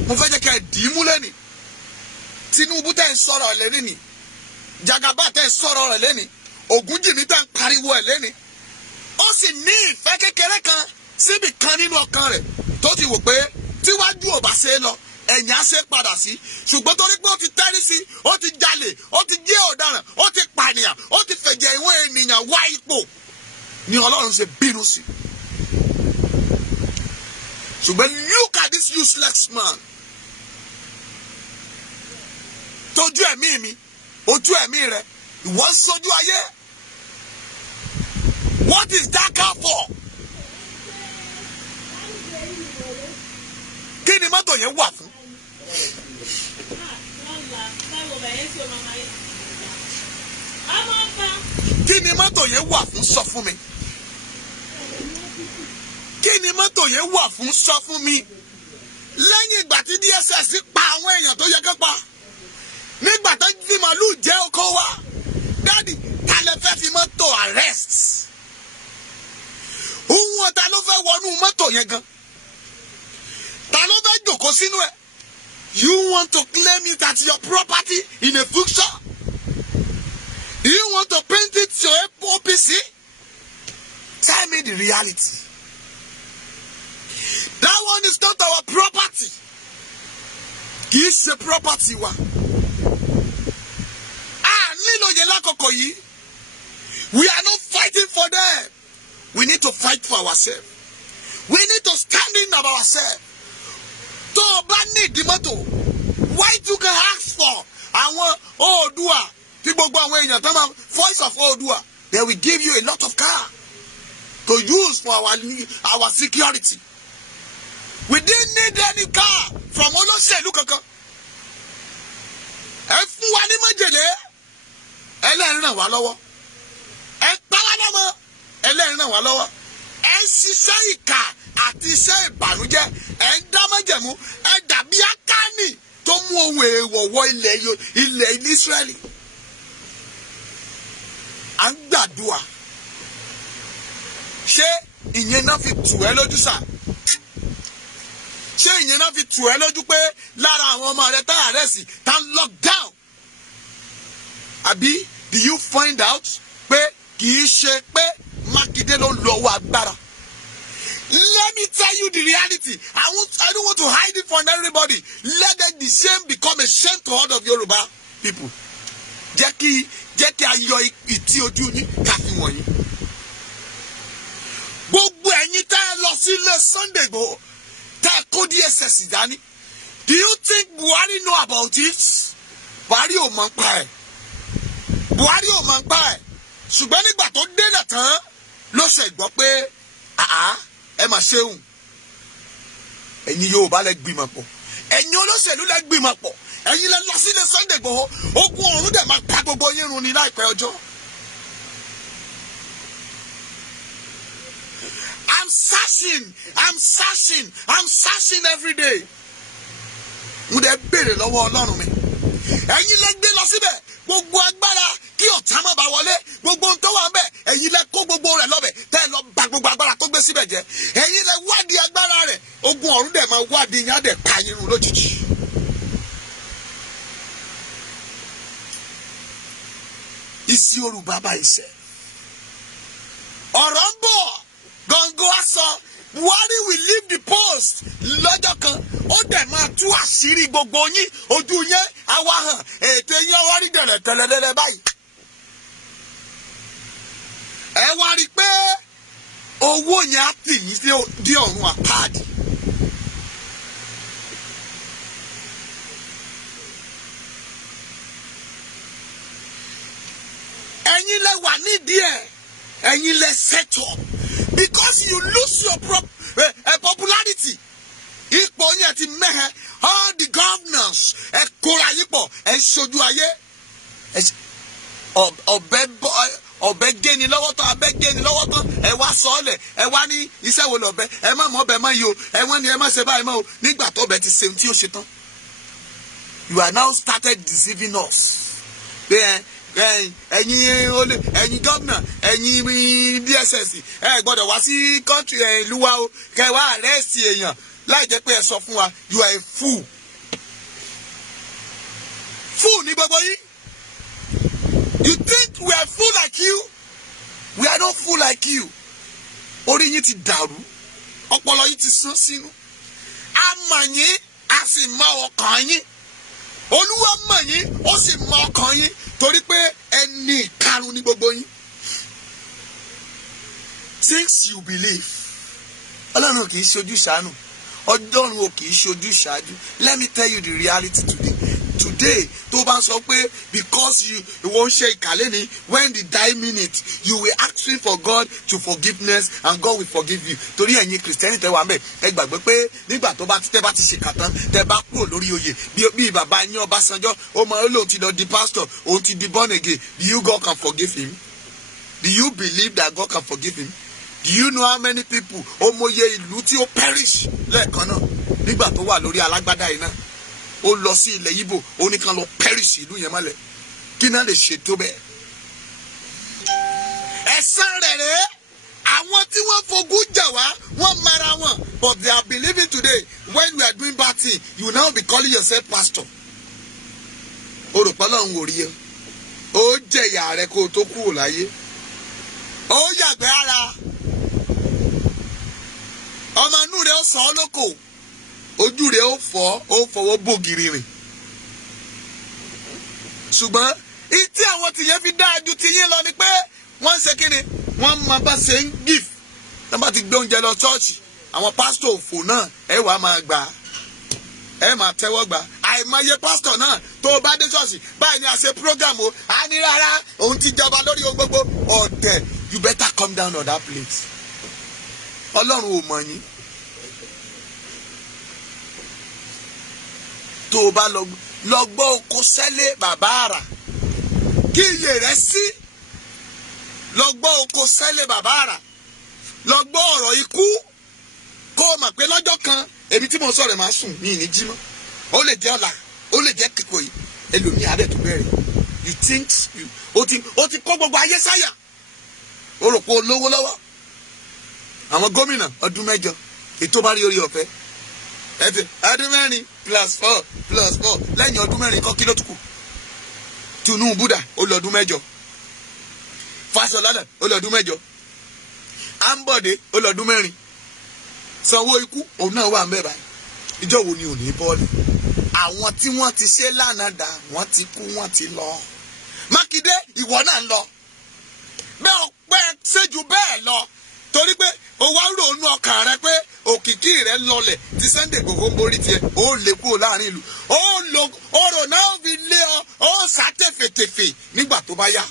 Mo fẹ́ jẹ́ kí ẹ dì í mú lẹ́ni. Tinubu tẹ́ ń sọ̀rọ̀ ẹ̀ lẹ́ni ni. Jagaba tẹ́ ń sọ̀rọ̀ ẹ̀ lẹ́ni. Ògúnjìmí tẹ́ ń pariwo ẹ̀ lẹ́ni. Ó sì ní ìfẹ́ kékeré kan síbi kan nínú ọkàn rẹ̀ tó ti wò pé tíwájú ò bá ṣe é lọ ẹ̀yìn á ṣe padà sí. Ṣùgbọ́n torí pé ó ti tẹ́rí sí, ó ti jalè, ó ti jẹ́ ọ̀daràn, ó ti pànìyàn, ó ti fẹ̀jẹ̀ ìwọ̀n ènìyàn wá ipò ni Ọlọ́run ṣe bínú sí. Ṣùgbọ́n look at this useless man. Tójú ẹ̀mí mi, ojú ẹ̀mí rẹ̀, ìwọ ń sojú ayé. What is that car for? Kí ni mọ́tò yẹn wà fún? Kí ni mọ́tò yẹn wà fún sọ fún mi? Kí ni mọ́tò yẹn wà fún sọ fún mi? Lẹ́yìn ìgbà tí DSS pa àwọn èèyàn tó yẹ kó pa. Nígbà tó fi màálù jẹ́ oko wa. Dádì, ta lẹ fẹ́ fi mọ́tò arrest? Òun ọ̀tá ló fẹ́ wọnú mọ́tò yẹn gan. Ta ló fẹ́ jòkó sínú ẹ̀? You want to claim it as your property in a future? Do you want to paint it to a OPC? Tell me the reality. That one is not our property. Kì í ṣe property wa. Nílò yẹn lákòókò yìí. We are not fighting for them. We need to fight for ourselves. We need to stand in of ourselves. Tó o bá ní ìdí mọ́tò, why you can ask for àwọn Oòduà tí gbogbo àwọn èèyàn tó máa voice of Oòduà, they will give you a lot of car. to use for our security. We didn't need any car from olóṣèlú kankan. Ẹ fún wa ní májèlé, ẹlẹ́rìí ràn wá lọ́wọ́. Ẹ pa wá lọ́mọ, ẹlẹ́rìí ràn wá lọ́wọ́. Ẹ ń ṣiṣẹ́ ìkà àti iṣẹ́ ìbànújẹ́, ẹ ń dá májẹ̀mú, ẹ dàbí Ákánì tó mú ohun èèwọ̀ wọ ilẹ̀ Ísírẹ́lì. À ń gbàdúrà. Ṣé ìyẹn náà fi tù ẹ́ lójú sà? Ṣé ìyẹn náà fi tù ẹ́ lójú pé lára àwọn ọmọ rẹ táyà rẹ̀ sì tá ń lock down? Àbí do you find out pé kì í ṣe pé Mákindé ló ń lo owó agbára? Let me tell you the reality. I don't want to hide it from everybody. Let the shame become a shame to all of Yoruba people. Jẹ́ kí a yọ ìtì ojú yín ká fi wọ̀nyí. Gbogbo ẹ̀yin tá ẹ lọ sí ilé Sunday Igboho tá ẹ kó DSS dání. Do you think Buhari know about it? Buhari ò mọ̀ nípa ẹ̀. Buhari ò mọ̀ nípa ẹ̀. Ṣùgbọ́n nígbà tó délẹ̀ tán ló ṣe gbọ́ pé ẹ mà ṣeun. Ẹ̀yin Yorùbá lẹ gbìmọ̀ pọ̀. Ẹ̀yin olóṣèlú lẹ gbìmọ̀ pọ̀. Ẹ̀yin lẹ lọ sí ilé Sunday Igboho. Ogun ọ̀run dẹ̀ máa pa gbogbo yín run ní láìpẹ́ ọjọ́. I'm searching every day. Mo dẹ̀ béèrè lọ́wọ́ Ọlọ́run mi. Ẹ̀yin lẹ gbé lọ síbẹ̀. Gbogbo agbára kí ọ̀tá má bá wọlé. Gbogbo ohun tó wà ńbẹ̀. Ẹ̀yin lẹ kó gbogbo rẹ̀ lọ́bẹ̀. Tẹ́ ẹ lọ bà gbogbo agbára tó gbé síbẹ̀ jẹ́. Ẹ̀yin lẹ wádìí agbára rẹ̀. Ogun ọ̀run dẹ̀ máa wádìí yín á dẹ̀ pa yín run lójijì. Isi Yorùbá bá iṣẹ́. Ọ̀rọ̀ ń bọ̀. Gọ̀ǹgọ̀ á sọ. Buhari will leave the post lọ́jọ́ kan. Ó dẹ̀ máa tú àṣírí gbogbo yín. Ojú yẹn á wá hàn. Ètò yẹn wá rí dẹ̀rẹ̀ tẹ́lẹ̀lẹ́lẹ́ báyìí. Ẹ wá rí i pé owó yẹn á tì yín dé ọ̀run àpáàdì. Ẹ̀yin lẹ wà nídìí ẹ̀. Ẹ̀yin lẹ set up. Because you lose your popularity. Ipò yẹn ti mẹ́hẹ̀. All the governors ẹ kóra yín pọ̀. Ẹ ṣojú ayé. Ọ̀bẹ géni lọ́wọ́ tán, abẹ́ géni lọ́wọ́ tán. Ẹ wá sọ́ọ̀lẹ̀. Ẹ wá ní iṣẹ́ wo lọ̀bẹ. Ẹ má mọ̀ ọbẹ̀ mọ́ yìí o. Ẹ wọ́n ní ẹ má ṣe báyìí mọ́ o. Nígbà tó ọbẹ̀ ti ṣe ohun tí ó ṣe tán. You are now started deceiving us. Pé ẹ̀yin gómìnà, ẹ̀yin DSS, ẹ gbọ́dọ̀ wá sí country ìlú wa o. Kẹ́ wá arrest èèyàn láì jẹ́ pé ẹ sọ fún wa. You are a fool. Fool ní gbogbo yín. You think we are fool like you? We are not fool like you. Orí yín ti dàrú. Ọpọlọ yín ti sán sínú. A mọ̀ yín, a sì mọ ọkàn yín. Olúwa mọ̀ yín, ó sì mọ ọkàn yín. Torí pé ẹni ìkarun ní gbogbo yín. Things you believe. Ọlọ́run kì í ṣojú ṣàánú. Ọlọ́run ò kì í ṣojú ṣáájú. Let me tell you the reality today. Today, tó bá sọ pé because you won't ṣe ìkàlẹ́ ni, when the die minute, you will ask him for God to forgiveness and God will forgive you. Torí ẹ̀yin Kìrìsìtẹ́nì tẹ́ wà ń bẹ̀, ẹ gbàgbé pé nígbà tó bá tẹ́ bá ti ṣe kàtán, tẹ́ bá kúrò lórí oyè, bí bàbá yín Ọbásanjọ́, ó mọ olóhùn ti lọ di pastor, òun ti di born again. Do you God can forgive him? Do you believe that God can forgive him? Do you know how many people ó mọye ìlú tí ó perish lẹ́ẹ̀kan náà nígbà tó wà lórí alágbádá yìí náà? Ó lọ sí ilẹ̀ Ìgbò, ó ní kan lọ perish ìlú yẹn mọ́lẹ̀. Kí náà lè ṣe tó bẹ́ẹ̀? Ẹ̀san rẹ̀ rèé. Àwọn tí wọ́n fogún jà wá, wọ́n mara wọn. But they are believing today, when we are doing bad thing, you will now be calling yourself pastor. O rò pé Ọlọ́run ò rí ẹ. Ó jẹ̀yà rẹ kó o tó kúrò láyé. Ó yàgbẹ́ ara. Ọmọ inú rẹ̀ ó sọ ọ́ lóko. Ojú rẹ̀ ó fọwọ́ bògiri rìn. Ṣùgbọ́n ìtí àwọn tìyẹn fi dáa ju tiyín lọ ni pé wọ́n ń ṣe kí ni? Wọ́n máa bá ṣe ń give. Wọ́n bá ti gbé oúnjẹ lọ ṣọ́ọ̀ṣì. Àwọn pásítọ̀ òfò náà ẹ wàá máa gbà. Ẹ máa tẹ́wọ́ gbà. Àìmọye pásítọ̀ náà tó bá dé ṣọ́ọ̀ṣì. Báyìí ni a ṣe program o. A ní rárá òun ti jọba lórí ohun gbogbo. Ọ̀dẹ̀, you better come down on that place. Ọlọ́run ò mọ̀ yín. Tó o bá lọ gbọ́ oko sẹ́lé bàbá àrà kí iye rẹ̀ sí. Lọ gbọ́ oko sẹ́lé bàbá àrà. Lọ gbọ́ ọ̀rọ̀ ikú kó o mọ̀ pé lọ́jọ́ kan èmi tí mo sọ̀rọ̀ ẹ̀ máa sùn ní ìní jímọ̀. Ó lè jẹ́ ọ̀la, ó lè jẹ́ kíkọ yìí. Ẹlòmíì adé tó bẹ̀rẹ̀. You think o ti kó gbogbo ayé sáyà. O rò pé o lówó lọ́wọ́. Àwọn gómìnà ọdún 8 ètò bá rí orí ọ̀fẹ́. Ọdún 4 + 4 lẹ́yìn ọdún 4 kọ́ kí ló tún kù. Tinubu dà ó lọ ọdún 8. Fáṣọlá ó lọ ọdún 8. Ambode ó lọ ọdún 4. Sanwó-Ikú òun náà wà ńbẹ̀ báyìí. Ìjọ wo ni ò ní bọ́ọ̀lù? Àwọn tí wọ́n ti ṣe lánàá dà wọ́n ti kú wọ́n ti lọ. Mákindé ìwọ náà ń lọ. Bẹ́ẹ̀ ọpẹ́ ṣéjú bẹ́ẹ̀ lọ. Torí pé o wá rònú ọkàn rẹ pé òkìkí rẹ lọlẹ̀ tí Sunday Igboho ń borí tiẹ̀ ó lè kúrò láàrin ìlú. Ọ̀rọ̀ náà fi lé ọ ó sá tẹ̀fẹ̀tẹ̀fẹ̀ nígbà tó bá yá.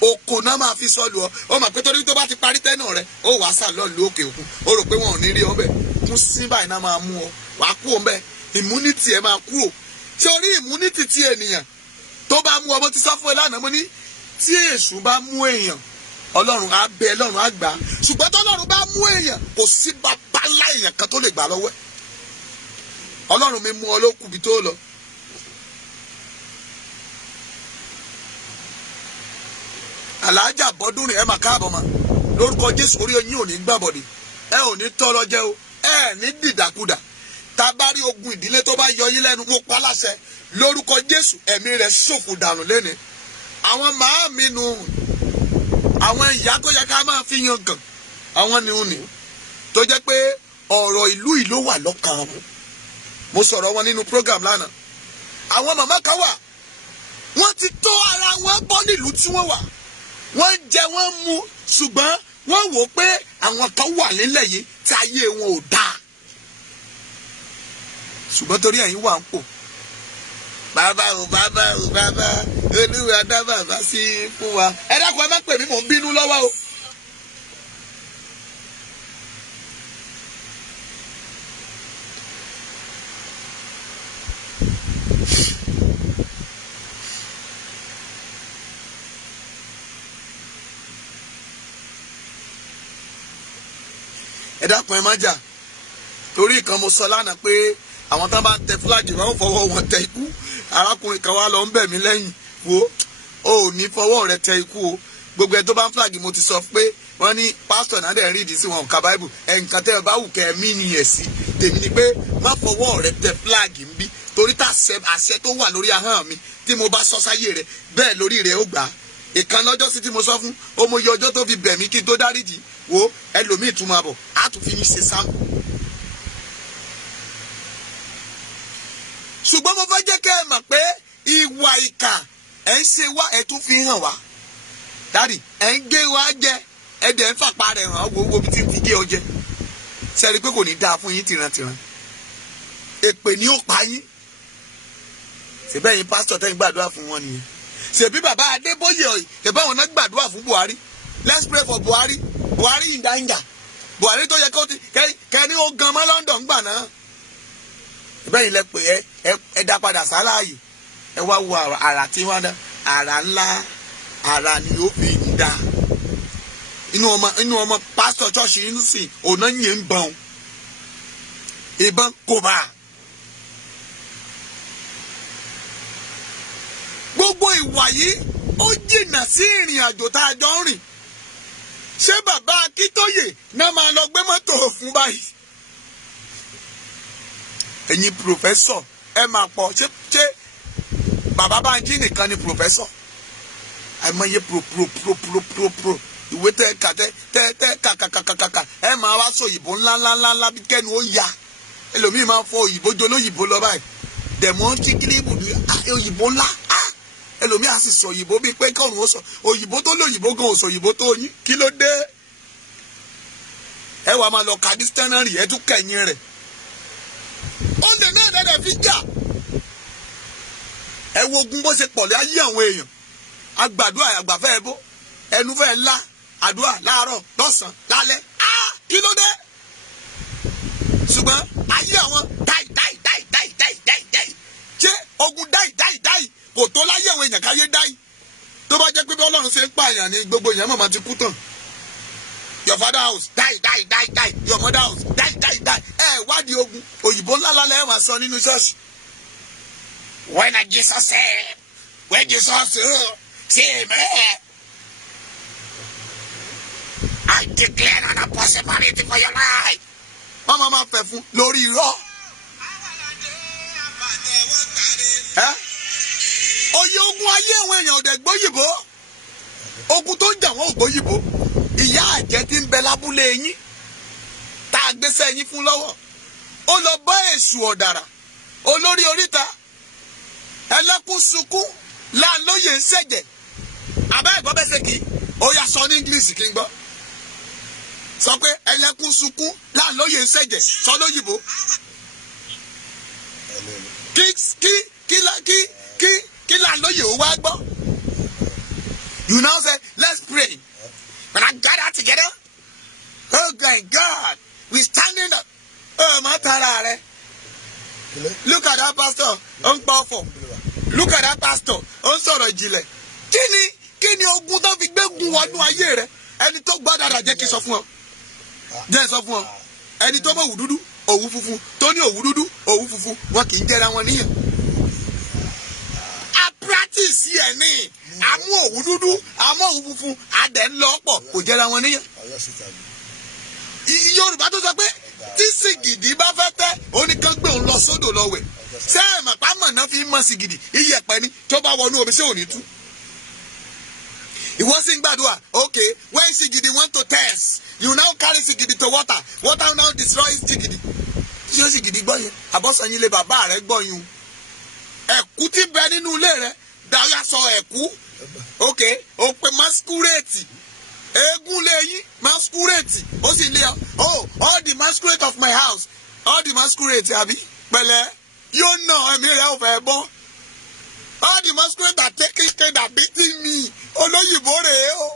Oko náà máa fi sọ́ọ̀lù ọ. Ó mọ̀ pé torí tó bá ti parí tẹ́nà rẹ ó wàá sà lọ́ọ̀lù òkè òkun. Ó rò pé wọn ò ní rí ọ bẹ́ẹ̀. Mú sí báyìí náà máa mú ọ. Wàá kú ọ bẹ́ẹ̀. Immunity ẹ máa kú o. Ṣé o rí immunity ti ènìyàn tó bá mú ọ? Mo ti sọ fún ẹ lánàá mo ní tí èṣù bá mú èèyàn Ọlọ́run á bẹ Ọlọ́run á gbà. Ṣùgbọ́n tọ́lọ́run bá mú èèyàn kò sí bàbá ńlá èèyàn kan tó lè gbà lọ́wọ́ ẹ̀. Ọlọ́run mi mú ọ ló kù bí tó lọ. Àlàájá bọ́dún rìn ẹ máa káàbọ̀ ma. Lórúkọ Jésù orí yín ò ní gbàbọ̀dé. Ẹ ò ní tọ́lọ jẹ́ o. Ẹ ní dìdàkudà. Tá bá rí ogun ìdílé tó bá yọ yín lẹ́nu mo pa láṣẹ. Lórúkọ Jésù ẹ̀mí rẹ̀ ṣòfò dànù lẹ́ni. Àwọn màámi nù. Àwọn ìyá tó yẹ ká máa fi yan gàn. Àwọn ni òní. Tó jẹ́ pé ọ̀rọ̀ ìlú yìí ló wà lọ́kàn wọn. Mo sọ̀rọ̀ wọn nínú program lánàá. Àwọn màmá kan wà. Wọ́n ti tó ara wọn bọ́ nílùú tí wọ́n wà. Wọ́n jẹ wọ́n mu ṣùgbọ́n wọ́n wò pé àwọn kan wà nílẹ̀ yìí tí ayé wọn ò dáa. Ṣùgbọ́n torí ẹ̀yin wà ń pò. Bàbá Olúwa dá bàbá sí fún wa. Ẹ dákun ẹ má pè mí mò ń bínú lọ́wọ́ o. Ẹ dákun ẹ má jà. Torí kan mo sọ lánàá pé àwọn tán bá ń tẹ fúláàgì wọn fọwọ́ wọn tẹ ikú. Arákùnrin kan wá lọ ń bẹ̀ mí lẹ́yìn wo ò ní fọwọ́ rẹ tẹ ikú o. Gbogbo ẹ tó bá ń fúláàgì mo ti sọ pé wọ́n ní pásítọ̀ náà dẹ̀ rí ìdí sí wọn ka báíbù. Nǹkan tẹ́ ẹ bá wù kẹ́ ẹ mí nìyẹn sí. Tèmi ni pé má fọwọ́ rẹ tẹ fúláàgì ń bí. Torí tá àṣẹ tó wà lórí ahọ́n mi tí mo bá sọ sáyé rẹ bẹ́ẹ̀ lórí rẹ ó gbà á. Ìkan lọ́jọ́ sí tí mo sọ fún ọmọye ọjọ́ tó fi bẹ̀ mí kí n tó dáríjì wo ẹlòmíì tún máa bọ̀ á tún fi yín ṣe sáàmù. Ṣùgbọ́n mo fẹ́ jẹ́ kẹ́ ẹ mọ̀ pé ìwà ìkà ẹ̀ ń ṣe wá ẹ̀ tún fi hàn wá. Dádì ẹ̀ ń gé wa jẹ ẹ̀ dẹ̀ ń fàpá rẹ̀ hàn wo bí tí ń fi gé ọ jẹ. Sẹ́ni pé kò ní dáa fún yín tìrantìran. Èpè ni ó pa yín. Ṣèbẹ́ yín pásítọ̀ tẹ́ ń gbàdúrà fún wọn nìyẹn. Ṣèbí bàbá Adébóyè ìbá wọn náà gbàdúrà fún Buhari. Let's pray for Buhari. Buhari ìdáyìnjà. Buhari tó yẹ kẹ́ni ó gan mọ́ London gbà náà. Bẹ́ẹ̀ lẹ pé ẹ dá padà sáláàyè ẹ wá wo àrà tí wọ́n dá àrà ńlá àrà ni ó fi ń dá inú ọmọ pásítọ̀ ṣọ́ọ̀ṣì inú sí ọ̀nà yẹn ń bọ̀n ìbọn kò bá. Gbogbo ìwà yìí ó jìnnà sí ìrìn àjò tá a jọ ń rìn. Ṣé bàbá Akíntóyè náà máa lọ gbé mọ́tò fún báyìí? Ẹ̀yin pòfẹ́sọ̀ ẹ máa pọ̀ ṣé bàbá Bánjí nìkan ni pòfẹ́sọ̀ àìmọye pro ìwé tẹ kàkàkàkàkà ẹ máa wá sọ òyìnbó ńláńláńlá bí kẹ́nu ó ya ẹlòmíì máa ń fọ òyìnbó jolóyìnbó lọ báyìí dẹ̀mọ́ kíkìlìbù òyìnbó ńlá ẹlòmíì á sì sọ òyìnbó bíi pé kọ́run ó sọ òyìnbó tó lóyìnbó gan ò sọ òyìnbó tó yín kí ló dé ẹ wàá máa lọ ka dictionary ẹ tún kẹ̀yìn rẹ̀. Oúnjẹ náà dẹ́dẹ̀ fi jà. Ẹ wo ogun bó ṣe pọ̀ lé ayé àwọn èèyàn. Agbàdúrà àgbàfẹ́ ẹbó. Ẹnu fẹ́ ńlá. Àdúrà láàárọ̀ lọ́sàn-án lálẹ́. kí ló dé ṣùgbọ́n ayé àwọn dáì ṣé ogun dáì kò tó láyé àwọn èèyàn káyé dáì tó bá jẹ́ pé bí Ọlọ́run ṣe ń pààyàn ní gbogbo èèyàn mọ̀mọ́ ti kú tán. Your father house die. Your mother house die. Wádìí ogun òyìnbó ńlá lálẹ́ ẹ̀ máa sọ nínú ṣọ́ọ̀ṣì. When Jesus said, when Jesus say amen, I declare an possibility for your life. Mama máa fẹ́ fún lórí irọ́. Oyè ogun ayé àwọn èèyàn ọ̀dẹ̀ gbóyìnbó. Ogun tó ń jà wọ́n ò gbóyìnbó. Ìyá àjẹ́ tí ń bẹ lábúlé yín tá a gbéṣẹ́ yín fún lọ́wọ́. Ó lọ bá èṣù ọ̀dàrà. Olórí oríta. Ẹlẹ́kùn sunkún láńlóye ń ṣẹ̀jẹ̀. Àbá ẹ̀gbọ́n bẹ́ẹ̀ ṣe kì í. Ó yá sọ ní English kí n gbọ́. Sọ pé ẹlẹ́kùn sunkún láńlóye ń ṣẹ̀jẹ̀ sọ lóyìnbó. Kí láńlóye ó wá gbọ́. You now say, let's pray. When I gather together, oh my God, we standing up. Oh, my tarare. Look at that pastor. Powerful. Look at that pastor. Sọ̀rọ̀ ìjìnlẹ̀. Kí ni ogun tó fi gbégun wọnú ayé rẹ̀? Ẹni tó gbádàrà jẹ́ kí sọ fún ọ. Jẹ́ sọ fún ọ. Ẹni tó mọ̀ òwú dúdú, òwú funfun. Tó ní òwú dúdú, òwú funfun. Wọn kì í jẹ́ra wọn níyàn. A practice yẹn ní. Àmú òwú dúdú, àmú òwú funfun. Adẹ̀ ń lọ pọ̀. Kò jẹ́ra wọn níyàn. Yorùbá tó sọ pé tí sìgìdì bá fẹ́ tẹ́ oníkan gbé òun lọ sódò lọ wẹ̀. Ṣé ẹ̀mọ̀ pàmò náà fi ń mọ sìgìdì iyẹ̀pẹ̀ ni tó bá wọnú omi ṣé ò ní tú. Ìwọ sì ń gbàdúrà, okay, when sìgìdì want to test, you now carry sìgìdì to water now destroys sìgìdì. Ṣé ó sìgìdì gbọ́ yẹn? Àbọ̀sàn yín lé bàbá rẹ̀ gbọ́ yín. Ẹ̀kú ti bẹ nínú ilé rẹ̀, dáyà sọ ẹ̀kú. Okay, ó pe masquerade. Eégún lé yín, masquerade. Ó sì lé ọ. Oh, all the masquerade of my house. All the masquerade, àbí? Pẹ̀lẹ́, yóò nà ẹ̀mí rẹ̀ ò fẹ́ bọ́. All the masquerade are taking care that beating me. Olóyìnbó rèé o.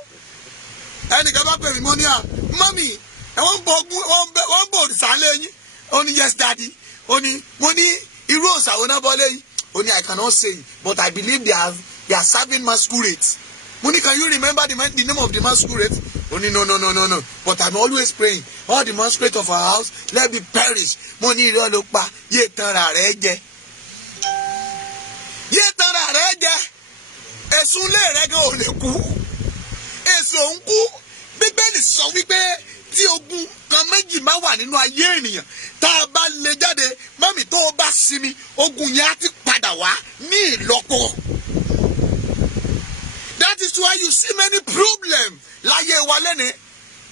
Ẹnìkan bá pè mí mọ́ ní à. Mọ́mì, wọ́n bọ̀ òrìṣà lé yín. Ó ní yes daddy. Ó ní mo ní irú òòṣà wo náà bọ́ lé yín. Ó ní I cannot say it, but I believe they are serving masquerades. Money, can you remember the name of the masquerade? Money, no. But I'm always praying. All the masquerade of our house, let me perish. Money, look pa. Ye tanra reje. Ye tanra reje. Esun le rege o le ku. Esun ku. Bíbélì sọ wípé tí ogun kan méjì máa wà nínú ayé ènìyàn. Tá a bá lè jáde, mami tó o bá sinmi, ogun yẹn á ti padà wá ní ìlọ́po. That is why you see many problems. Láyé wa lẹ́ni,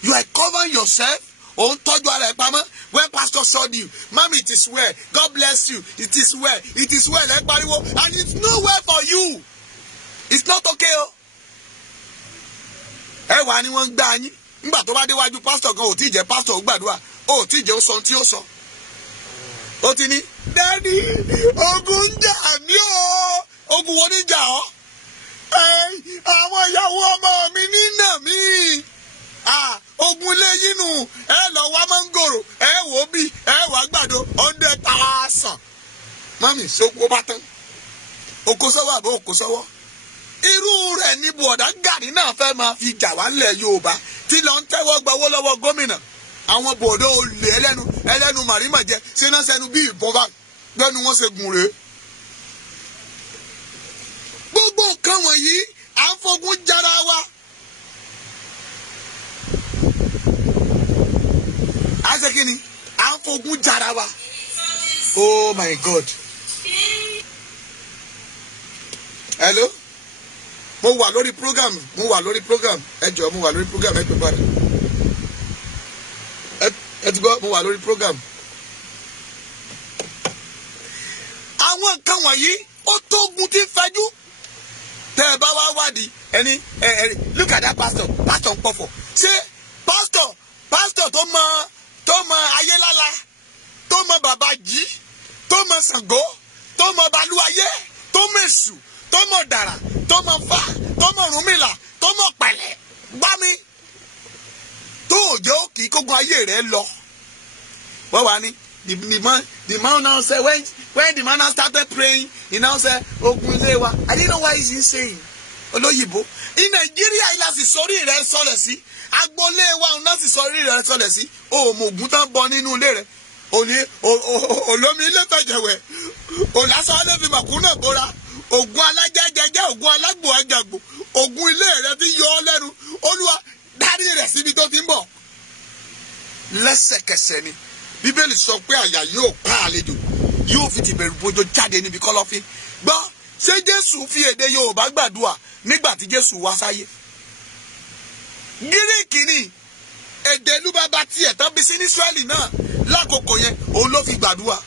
you are covering yourself. Ó ń tọ́jú ara ẹ̀ pamọ́. When pastor showed you, Mommy, it is well. God bless you. It is well. It is well. Ẹ pariwo. And it's no well for you. It's not okay o. Ẹ wà ní wọ́n ń gbá yín. Nígbà tó bá déwájú pastor gan, ò tí ì jẹ́ pastor ó gbàdúrà. Ó tí ì jẹ́ ó sọ ohun tí ó sọ. Ó ti ní, Daddy, ogun ń jà mí o. Ogun wo ní jà ọ́? Àwọn ìyàwó ọmọ mi nínà mí. Ogun lé yínú. Ẹ lọ wá mángòrò. Ẹ wò bí. Ẹ wà gbàdo. 100,000. Mami, sóko bá tán. Oko sọ́wọ́ àbọ̀ oko sọ́wọ́. Irú rẹ̀ ní bọ̀dá Gàrí náà fẹ́ máa fi jà wá nílẹ̀ Yorùbá. Tí lọ ń tẹ́wọ́ gbawó lọ́wọ́ gómìnà. Àwọn bọ̀dọ̀ olè ẹlẹ́nu màrímà jẹ. Ṣé náà sẹ́nu bí ìbọn bá gbẹ́nu wọn ṣe gùn rèé. Gbogbo nǹkan wọ̀nyí à ń fogun jára wa. À ń ṣe kí ni? À ń fogun jára wa. Oh my God. Hello? Mo wà lórí program. Ẹ jọ̀ọ́ mo wà lórí program. Ẹ pè padà. Ẹ ti gbọ́ mo wà lórí program. Àwọn nǹkan wọ̀nyí ó tógun tí fẹjú. Tẹ́ ẹ bá wá wádìí ẹni look at that pastor ń pọ̀fọ̀. Ṣé pastor tó mọ ayélálá, tó mọ bàbájì, tó mọ Ṣàngó, tó mọ balúayé, tó mọ èṣù, tó mọ dàrà, tó mọ fá, tó mọ rúmìlà, tó mọ pẹ̀lẹ́, gbá mi. Tó òjò kì í kógun ayé rẹ lọ. Wọ́n wá ní the man now said when the man now started praying, he now said, ogun ilé wa. I didn't know why he's insane. Olóyìnbó. In Nigeria, ilá sì sórí rẹ̀ sọlẹ̀ sí. Agboolé wa ọ̀nà sì sórí rẹ̀ sọlẹ̀ sí. O mọ ògùn tán bọ nínú ilé rẹ̀. Olómi ilé fẹ̀jẹ̀wẹ̀. Òlásán alẹ́ fi màkú náà bóra. Ògùn alájẹjẹjẹ, ògùn alágbò àjàgbò. Ògùn ilé rẹ̀ ti yọ ọ́ lẹ́nu. Olúwa dárí rẹ̀ síbi tó ti ń bọ̀. Lẹ́sẹ̀kẹsẹ̀ ni. Bíbélì sọ pé àyà yóò pa àlejò. Yóò fi tìbẹ̀rù bójó jáde níbi kọ́lọ́fín. Gbọ́, ṣé Jésù fi èdè Yorùbá gbàdúrà nígbà tí Jésù wá sáyé? Gíríkì ni èdè ìlú bàbá tiẹ̀ tán bí sí ní Ísírẹ́lì náà lákòókò yẹn òun ló fi gbàdúrà.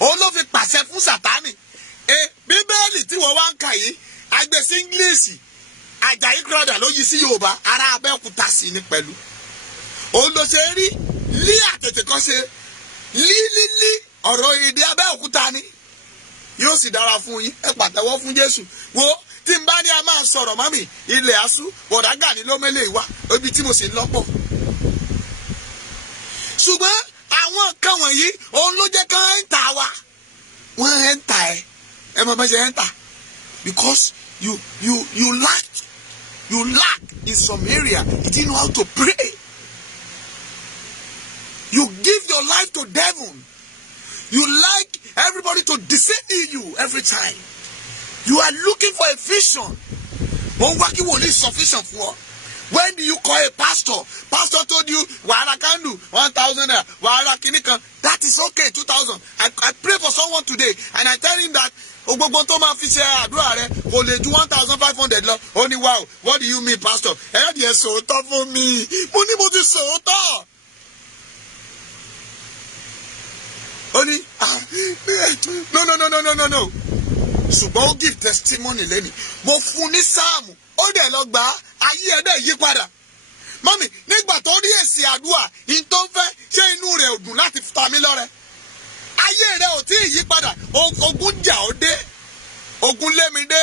Òun ló fi pàṣẹ fún Sátánì. Bíbélì tí wọ́n wá ń kà yìí, àgbẹ̀ sí English, Àjàyí Crowther ló yí sí Yorùbá, ará Abẹ́òkúta sí ni pẹ̀lú. Òun ló ṣe rí lí àtètè kan ṣe lílílí ọ̀rọ̀ èdè Abẹ́òkúta ni. Yóò sì dára fún yín, ẹ pàtẹ́wọ́ fún Jésù. Wo tí n bá ní a máa sọ̀rọ̀ mọ́mì ilẹ̀ asú bọ̀dá Gani ló mẹ́lẹ̀ wá ibi tí mo sì ń lọ́pọ̀. Ṣùgbọ́n àwọn nǹkan wọ̀nyí òun ló jẹ́ kán ń tà wá. Wọ́n ń tà ẹ mọ̀ bá ṣe ń tà. Because you lack in some area. You didn't know how to pray. You give your life to devil. You like everybody to deceive you every time. You are looking for a vision. But what is sufficient for? When do you call a pastor? Pastor told you, Wàhálà can do 1,000 naira, Wàhálà kìnìkan. That is okay, 2,000. I pray for someone today and I tell him that Ogbogbo tó máa fi ṣe àdúrà rẹ kò lè ju 1,500 lọ. Ó ní wow, what do you mean, pastor? Ẹ díẹ̀ sòótọ́ fún mi. Mo ní mo ti sòótọ́. Ó ní no. Ṣùgbọ́n ó give testimony lẹ́nu. Mo fún ní sáàmù. Ó dẹ̀ lọ gbà á. Ayé ẹ̀ dẹ̀ yí padà. Mọ́mì, nígbà tó rí èsì àdúrà, in tó ń fẹ́ ṣé inú rẹ̀ ò dùn láti ta mí lọ́rẹ. Ayé rẹ̀ ò tí ì yí padà. Ogun jà ó dé. Ogun lé mi dé.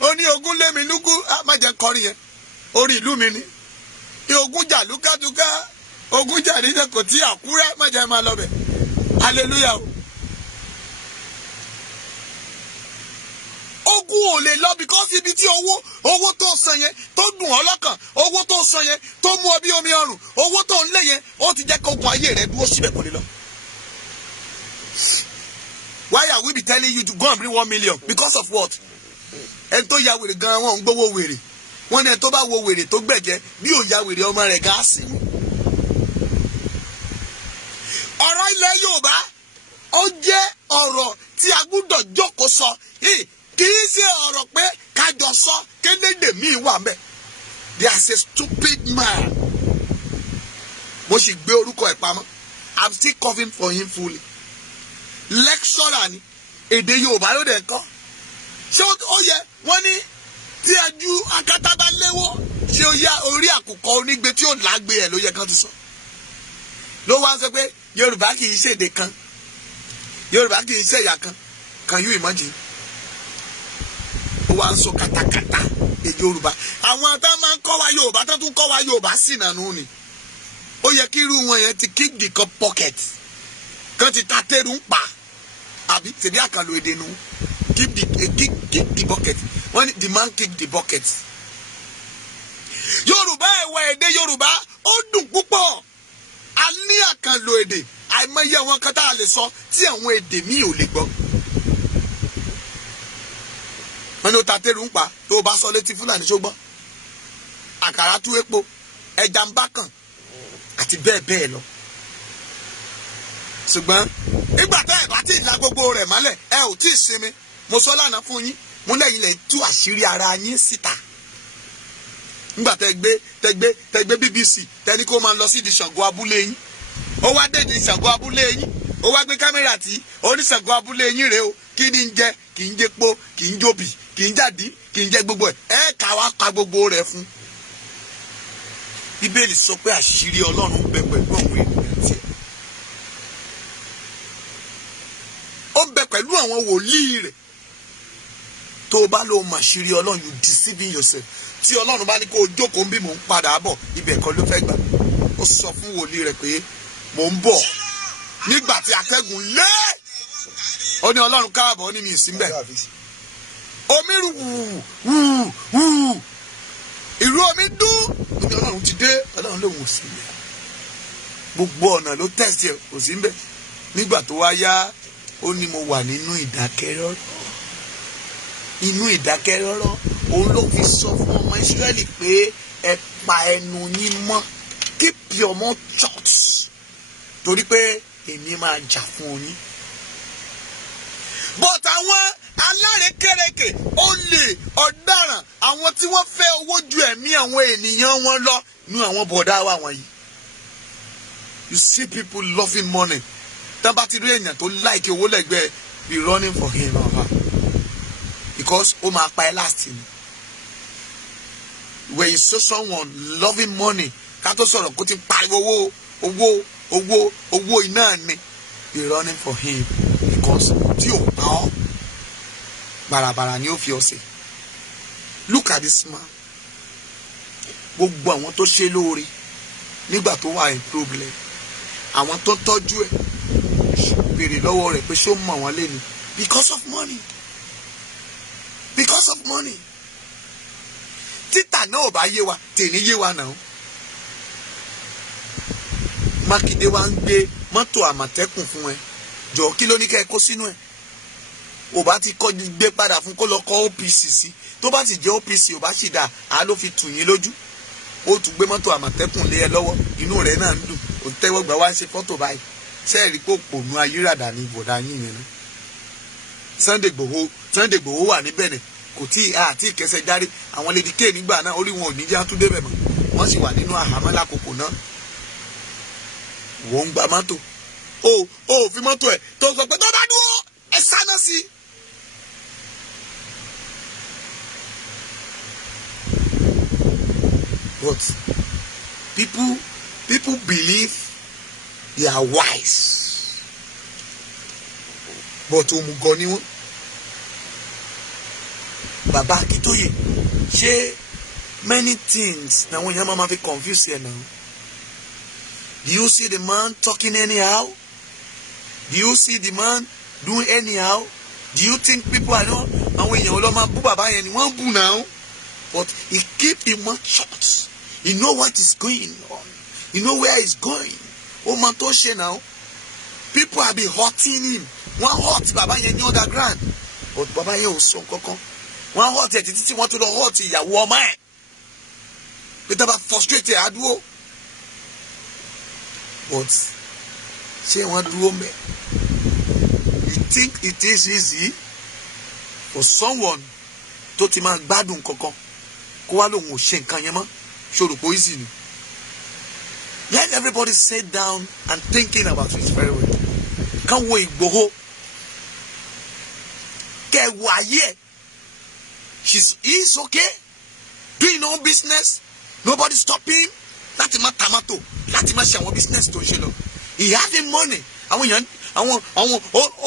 Ó ní ogun lé mi lúgú. Má jẹ́ kọrin yẹn. Orí ìlú mi ni. Ogun jà lúkátúká. Ogun jà nílẹ̀ kò tí Àkúrẹ́. Má jẹ́ máa lọ bẹ̀. Hallelujah. Ogun ò lè lọ because ibi tí owó tó san yẹn tó dùn ọ́ lọ́kàn, owó tó san yẹn tó mú ọ bí omi ọrùn, owó tó ń lé yẹn ó ti jẹ́ kó ogun ayé rẹ̀ dúró síbẹ̀ kò lè lọ. Why are we be telling you to go and bring 1 million? Because of what? Ẹni tó ya wèrè gan wọn ń gbówó wèrè. Wọ́n ní ẹni tó bá wo wèrè tó gbẹ̀jẹ́ bí ò ya wèrè ọmọ rẹ̀ gáàsì. Ọ̀rọ̀ ilẹ̀ Yorùbá ó jẹ́ ọ̀rọ̀ tí a gbúdọ̀ jókòó sọ. Kì í ṣe ọ̀rọ̀ pé kájọ sọ kélédè míì wà mẹ́. There's a stupid man. Mo sì gbé orúkọ ẹ̀ pamọ́. I'm still covering for him fully. Lecturer ni èdè Yorùbá ló dẹ̀ ń kọ́. Ṣé ó yẹ wọ́n ní tí ẹjú akátá bá léwó ṣé ó yá orí àkùkọ onígbé tí ó lágbé ẹ̀ ló yẹ kán ti sọ. Ló wá ń sọ pé Yorùbá kì í ṣe èdè kan. Yorùbá kì í ṣe ẹ̀yà kan. Can you imagine? Ó wá ń sọ katakata èdè Yorùbá. Àwọn tá máa ń kọ́ wa Yorùbá tó tún kọ́ wa Yorùbá sì nànú ni. Ó yẹ kí irú wọn yẹn ti kick the cup pocket. Kan ti ta tẹ́rù ń pa. Àbí tẹ̀bí àkànlò èdè nu. Kick the bucket. When the man kick the bucket. Yorùbá ẹ̀wà èdè Yorùbá ó dùn púpọ̀. A ní àkànlò èdè. Àìmọye àwọn kan tá a lè sọ tí àwọn èdè míì ò lè gbọ́. Wọ́n ní ó ta tẹ́rù ń pa tó o bá sọ létí Fúlàní ṣó gbọ́. Àkàrà tú epo, ẹja ń bá kàn àti bẹ́ẹ̀ bẹ́ẹ̀ lọ. Ṣùgbọ́n nígbà tẹ́ ẹ̀ bá ti la gbogbo rẹ̀ mọ́lẹ̀ ẹ ò tí ì sinmi. Mo sọ lánàá fún yín mo lẹ́yìn lẹ̀ tú àṣírí ara yín síta. Nígbà tẹ́ gbé BBC tẹ́ni kó máa lọ sí di Ṣàngó abúlé yín. Ó wá dé di Ṣàngó abúlé yín. Ó wá gbé kámẹ́rà tí oníṣàngó abúlé yín rèé o. Kí ni ń jẹ? Kì í jẹ po, kì í jóbi, kì í jáde, kì í jẹ gbogbo ẹ̀. Ẹ kà wá ka gbogbo rẹ̀ fún. Bíbélì sọ pé àṣírí Ọlọ́run bẹ pẹ̀lú àwọn ènìyàn tiẹ̀. Ó ń bẹ pẹ̀lú àwọn wòlíì rẹ̀. Tó o bá lo màṣírí Ọlọ́run, you deceiving yourself. Tí Ọlọ́run bá ní kó o jókòó ń bí mò ń padà bọ̀, ibẹ̀ kan ló fẹ́ gbà. Ó sọ fún wòlíì rẹ̀ pé mò ń bọ̀ nígbà tí atẹ́gùn lé ó ní Ọlọ́run káàbọ̀ ó ní mi ìsínbẹ̀ omi rú wù ìrú omi dún ó ní Ọlọ́run ti dé Ọlọ́run lòun ò sí bẹ̀ gbogbo ọ̀nà ló tẹ̀sí ẹ̀ kò sí bẹ̀ nígbà tó wá yá ó ní mo wà nínú ìdákẹ́rọ́rọ́ òun ló fi sọ fún ọmọ Ísírẹ́lì pé ẹ pa ẹnu yín mọ́ keep your mouth shut torí pé èmi máa jà fún yín. but àwọn alárékérekè olè ọ̀daràn àwọn tí wọ́n fẹ́ owó ju ẹ̀mí àwọn ènìyàn wọn lọ ní àwọn bọ̀dá wa wọ̀nyí. you see people loving money tán bá ti rí èèyàn tó like owó lẹ́gbẹ̀ẹ́ be running for him or her because ó máa pa ẹ́ last ni. when you saw someone loving money ká tó sọ̀rọ̀ kó ti pariwo owó iná ni be running for him because tí ò pa ọ́ bàràbàrà ni ó fi ọ ṣe. look at this man gbogbo àwọn tó ṣe lóore nígbà tó wà in problem àwọn tó tọ́jú ẹ̀ béèrè lọ́wọ́ rẹ̀ pé ṣó mọ̀ wọ́n lé ni because of money títà náà ò bá yé wa tèmi yé wa náà. Mákindé wa ń gbé mọ́tò àmọ̀tẹ́kùn fún ẹ jọ kí ló ní kẹ́ ẹ kó sínú ẹ̀ ò bá ti kọ́ gbé padà fún kó lọ kọ́ OPC sí tó bá sì jẹ́ OPC ò bá sì dà á ló fi tù yín lójú ó tún gbé mọ́tò àmọ̀tẹ́kùn lé ẹ lọ́wọ́ inú rẹ̀ náà ń dùn ó tẹ́wọ́ gbà wá ń ṣe fọ́tò báyìí sẹ́ẹ̀rí pé òpònú ayírádà ní ìbòdà yín yẹn náà. Sunday Igboho wà níbẹ̀ ni kò tí àti ìkẹsẹ̀ járe àwọn Lady K nígbà náà orí wọn ò ní jẹ́ àtúndé bẹ̀ mọ́ wọ́n sì wà nínú àhámọ́ lákòókò náà. wọ́n ń gba mọ́tò ó fi mọ́tò ẹ̀ tó sọ pé tó bá dúró ẹ sáná sí. But people believe they are wise but òmùgọ̀ ni wọ́n. Bàbá Akíntóyè ṣé many things na wọ́n yẹn máa fi confuse ẹ̀ náà. Do you see the man talking anyhow? Do you see the man doing anyhow? Do you think people are not? Àwọn èèyàn ló máa bú bàbá yẹn ni wọ́n bú náà. But he keep him mouth shut. He know what is going on. He know where he's going. Ó máa tó ṣe náà. People have been hurting him. Wọ́n hurt bàbá yẹn ní underground. But bàbá yẹn ò sọ kankan. Wọ́n hurt ẹ̀ títí tí wọ́n tún lọ hurt ìyàwó ọmọ ẹ̀. Peter bá frustrate àdúró. But ṣé wọ́n dúró mẹ́? You think it is easy for someone tó ti máa gbádùn kankan kó wá lóun ò ṣe nǹkan yẹn mọ́? Ṣòro pé easy ni. Let everybody sit down and thinking about it very well. Kán wo Ìgbòho. Kẹ́ wo ayé ẹ̀. He's okay. Doing his own business. Nobody stop him. Láti máa tamato. Láti máa ṣe àwọn business tó ń ṣe lọ. He having money. Àwọn èèyàn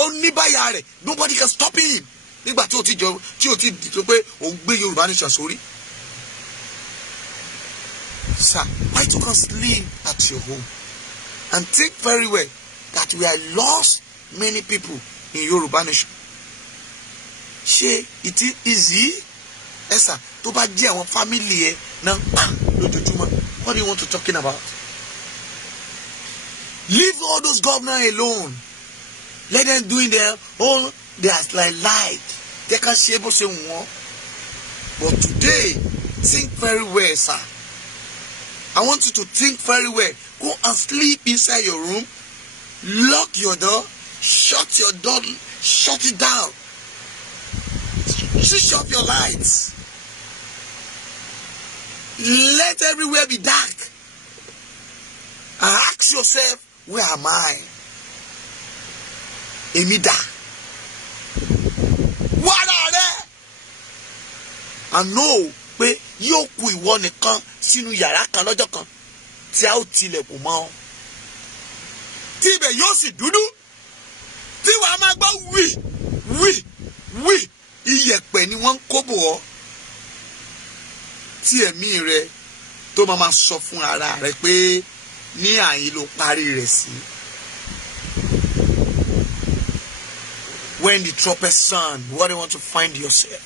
oníbàyà rẹ̀. Nobody can stop him. Nígbà tí o ti dìtò pé òun gbé Yorùbá nation sórí. Sir, why you can't sleep at your home and think very well that we have lost many people in Yorùbá nation? Ṣé it is easy? Esa, tó bá jẹ́ àwọn family ẹ náà lójoojúmọ́. What do you want to talking about? Leave all those governors alone. Let them doing their own. They are like they can ṣe bó ṣe wọ́n. But today, think very well, sir. I want you to think very well. Go and sleep inside your room. Lock your door. Shut your door. Shut it down. Switch off your lights. Let everywhere be dark. And ask yourself, where am I? Emida. What are they? And know pé yóò kù ìwọ nìkan sínú yàrá kan lọ́jọ́ kan tí a ó tilẹ̀kùn mọ́ ọ. Tí ibẹ̀ yóò sì dúdú. Tí wàá máa gbọ́ wí. Iyẹ̀pẹ̀ ni wọ́n ń kó bò ọ́. Tí ẹ̀mí rẹ tó máa sọ fún ara rẹ pé ní àyín ló parí rẹ̀ sí. When the trumpet sound, where do you want to find yourself?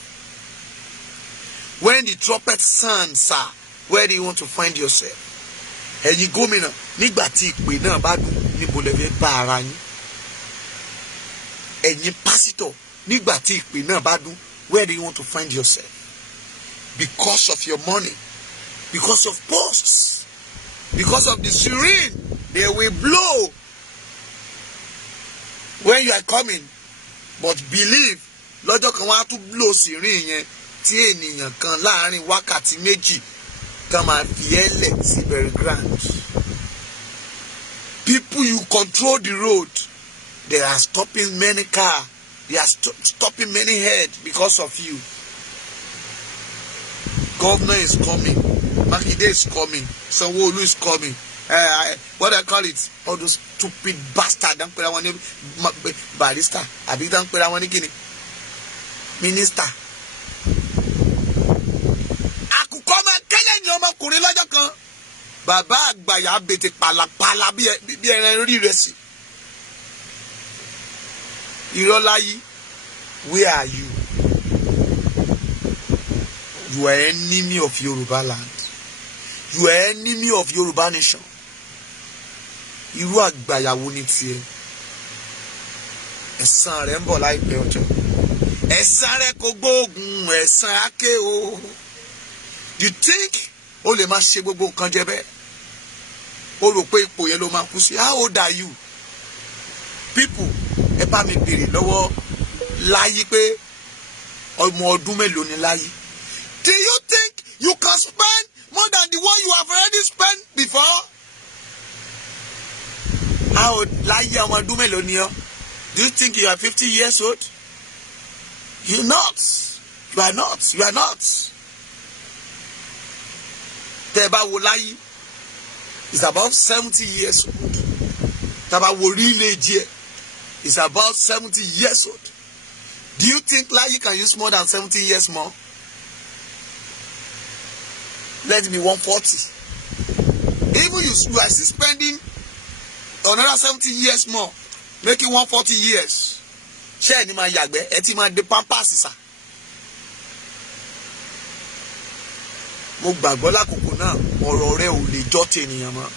When the trumpet sound, sir, where do you want to find yourself? Ẹ̀yin gómìnà, nígbà tí ìpè náà bá dùn, níbo lẹ fẹ́ bá ara yín? Ẹ̀yin pásítọ̀, nígbà tí ìpè náà bá dùn, where do you want to find yourself? Because of your money, because of posts, because of the siren, they will blow when you are coming. But believe, lọ́jọ́ kan wọ́n á tún blow siren yẹn tí ènìyàn kan láàrin wákàtí méjì kan máa fi ẹlẹ̀ sí very grand. People, you control the road. They are stopping many cars. They are stopping many heads because of you. Governor is coming. Makinde is coming. Sanwo-Olu is coming. What I call it? All those stupid bastards. Don't put one barrister. Abi don't put one kini. Minister. Àkùkọ máa kẹ́lẹ́ ní ọmọkùnrin lọ́jọ́ kan. Bàbá àgbàyà bètè pàlàpàlà bí ẹran rí rẹ̀ sí. Irọ́láyí, where are you? You are enemy of Yoruba land. You are enemy of Yoruba nation. Irú àgbàyàwó ni tiẹ̀. Ẹ̀san rẹ̀ ń bọ̀ láìpẹ́ ọjọ́. Ẹ̀san rẹ̀ kò gbóògùn, ẹ̀san ake o. You think o lè máa ṣe gbogbo nǹkan jẹ bẹ́ẹ̀? O rò pé ipò yẹn ló máa kú sí. How old are you? People, ẹ bá mi béèrè lọ́wọ́ Láyí pé ọmọ ọdún mélòó ni Láyí? Do you think you can spend more than the one you have already spent before? How old Láyí ọmọ ọdún mélòó ni ọ́? Do you think you are 50 years old? You're not. You are not. You are not. Tẹ́ bá wo Láyí, is about 70 years old. Tẹ́ bá wo real age, is about 70 years old. Do you think Láyí can use more than 70 years more? Let me 140. Even you are still spending another 70 years more, making 140 years. Ṣé ni máa yàgbẹ́, ẹ ti máa dé pampers sà. Mo gbàgbọ́ lákòókò náà, ọ̀rọ̀ rẹ ò lè jọ́ ti ènìyàn mọ́.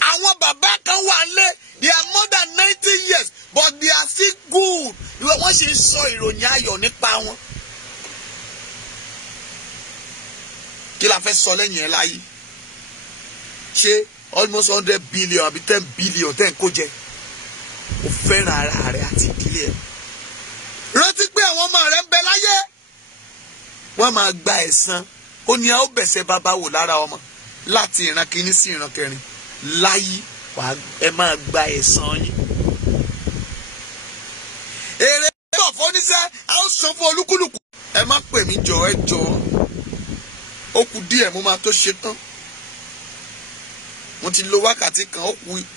Àwọn bàbá kan wà nílé, they are more than 90 years, but they are still good. Wọ́n ṣe ń sọ ìròyìn ayọ̀ nípa wọn. Kí la fẹ́ sọ lẹ́yìn ẹ̀ Láyí? Ṣé almost 100 billion àbí 10 billion tẹ́ ń kó jẹ? O fẹ́ràn ara rẹ̀ àti ìdílé ẹ̀. Rántí pé àwọn ọmọ rẹ̀ ń bẹ láyé. Wọ́n máa gba ẹ̀san. Ó ní a ó bẹ̀sẹ̀ bàbá wò lára ọmọ láti ìran kìíní sí ìran kẹrin. Láyí, ẹ máa gba ẹ̀san yín. Èrè bọ̀ fọ́níṣẹ́, a ó san fún olúkúlùkù. Ẹ má pè mí jọ, ẹ jọ. Ó kù díẹ̀ mo máa tó ṣe tán. Mo ti lo wákàtí kan,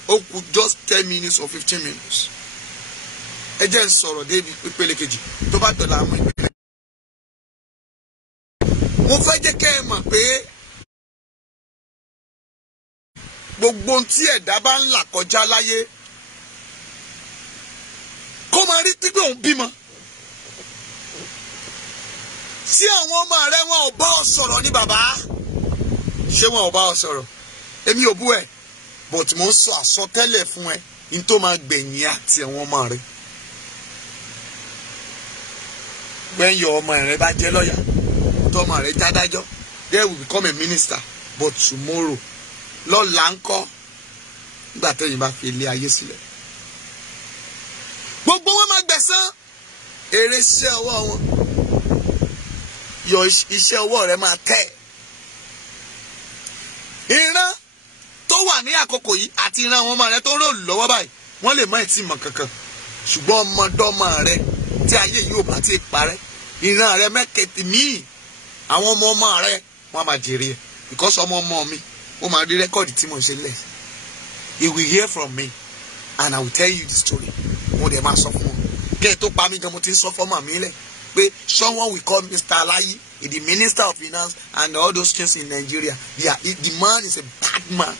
ó kù just 10 minutes or 15 minutes. Ẹ jẹ́ n sọ̀rọ̀ débi pípele kejì tó bá dọ̀la àwọn ìpele. Mo fẹ́ jẹ́ kẹ́ ẹ mọ̀ pé gbogbo ohun tí ẹ̀dá bá ń là kọjá láyé kó máa rí pípé òun bímọ. Tí àwọn ọmọ rẹ wọn ò bá ọ sọ̀rọ̀ ní bàbá, ṣé wọn ò bá ọ sọ̀rọ̀? Èmi ò bú ẹ, but mo ń sọ àsọtẹ́lẹ̀ fún ẹ ní tó máa gbẹ̀yìn àti àwọn ọmọ rẹ. When your ọmọ rẹ bá jẹ́ lọ́yà, tọ́mọ rẹ jádájọ́, they will become a minister. But tomorrow, lọ́la ńkọ́ nígbà tẹ́yìn bá fi ilé ayé sílẹ̀. Gbogbo wọn máa gbẹ̀san èrè iṣẹ́ ọwọ́ wọn. Yọ iṣẹ́ ọwọ́ rẹ máa tẹ̀. Ìran tó wà ní àkókò yìí àti ìran àwọn ọmọ rẹ tó ń rò lọ́wọ́ báyìí, wọ́n lè má tí mọ̀ kankan. Ṣùgbọ́n ọmọdọ́mọ rẹ tí ayé yìí ò bá ti parẹ́, ìran rẹ mẹ́kẹ̀tì míì, àwọn ọmọ rẹ wọ́n máa jèrè ẹ̀. Because ọmọ mi, ó máa rí rẹ́kọ̀dì tí mo ṣe lẹ̀. He will hear from me and I will tell you the story. Mo dẹ̀ máa sọ fún wọn. Kẹ́ ẹ̀ tó pa mí gan, mo ti ń sọ fọ́mọ mi lẹ̀. pé someone we call Mr. Alayi, the Minister of Finance and all those things in Nigeria, the man is a bad man.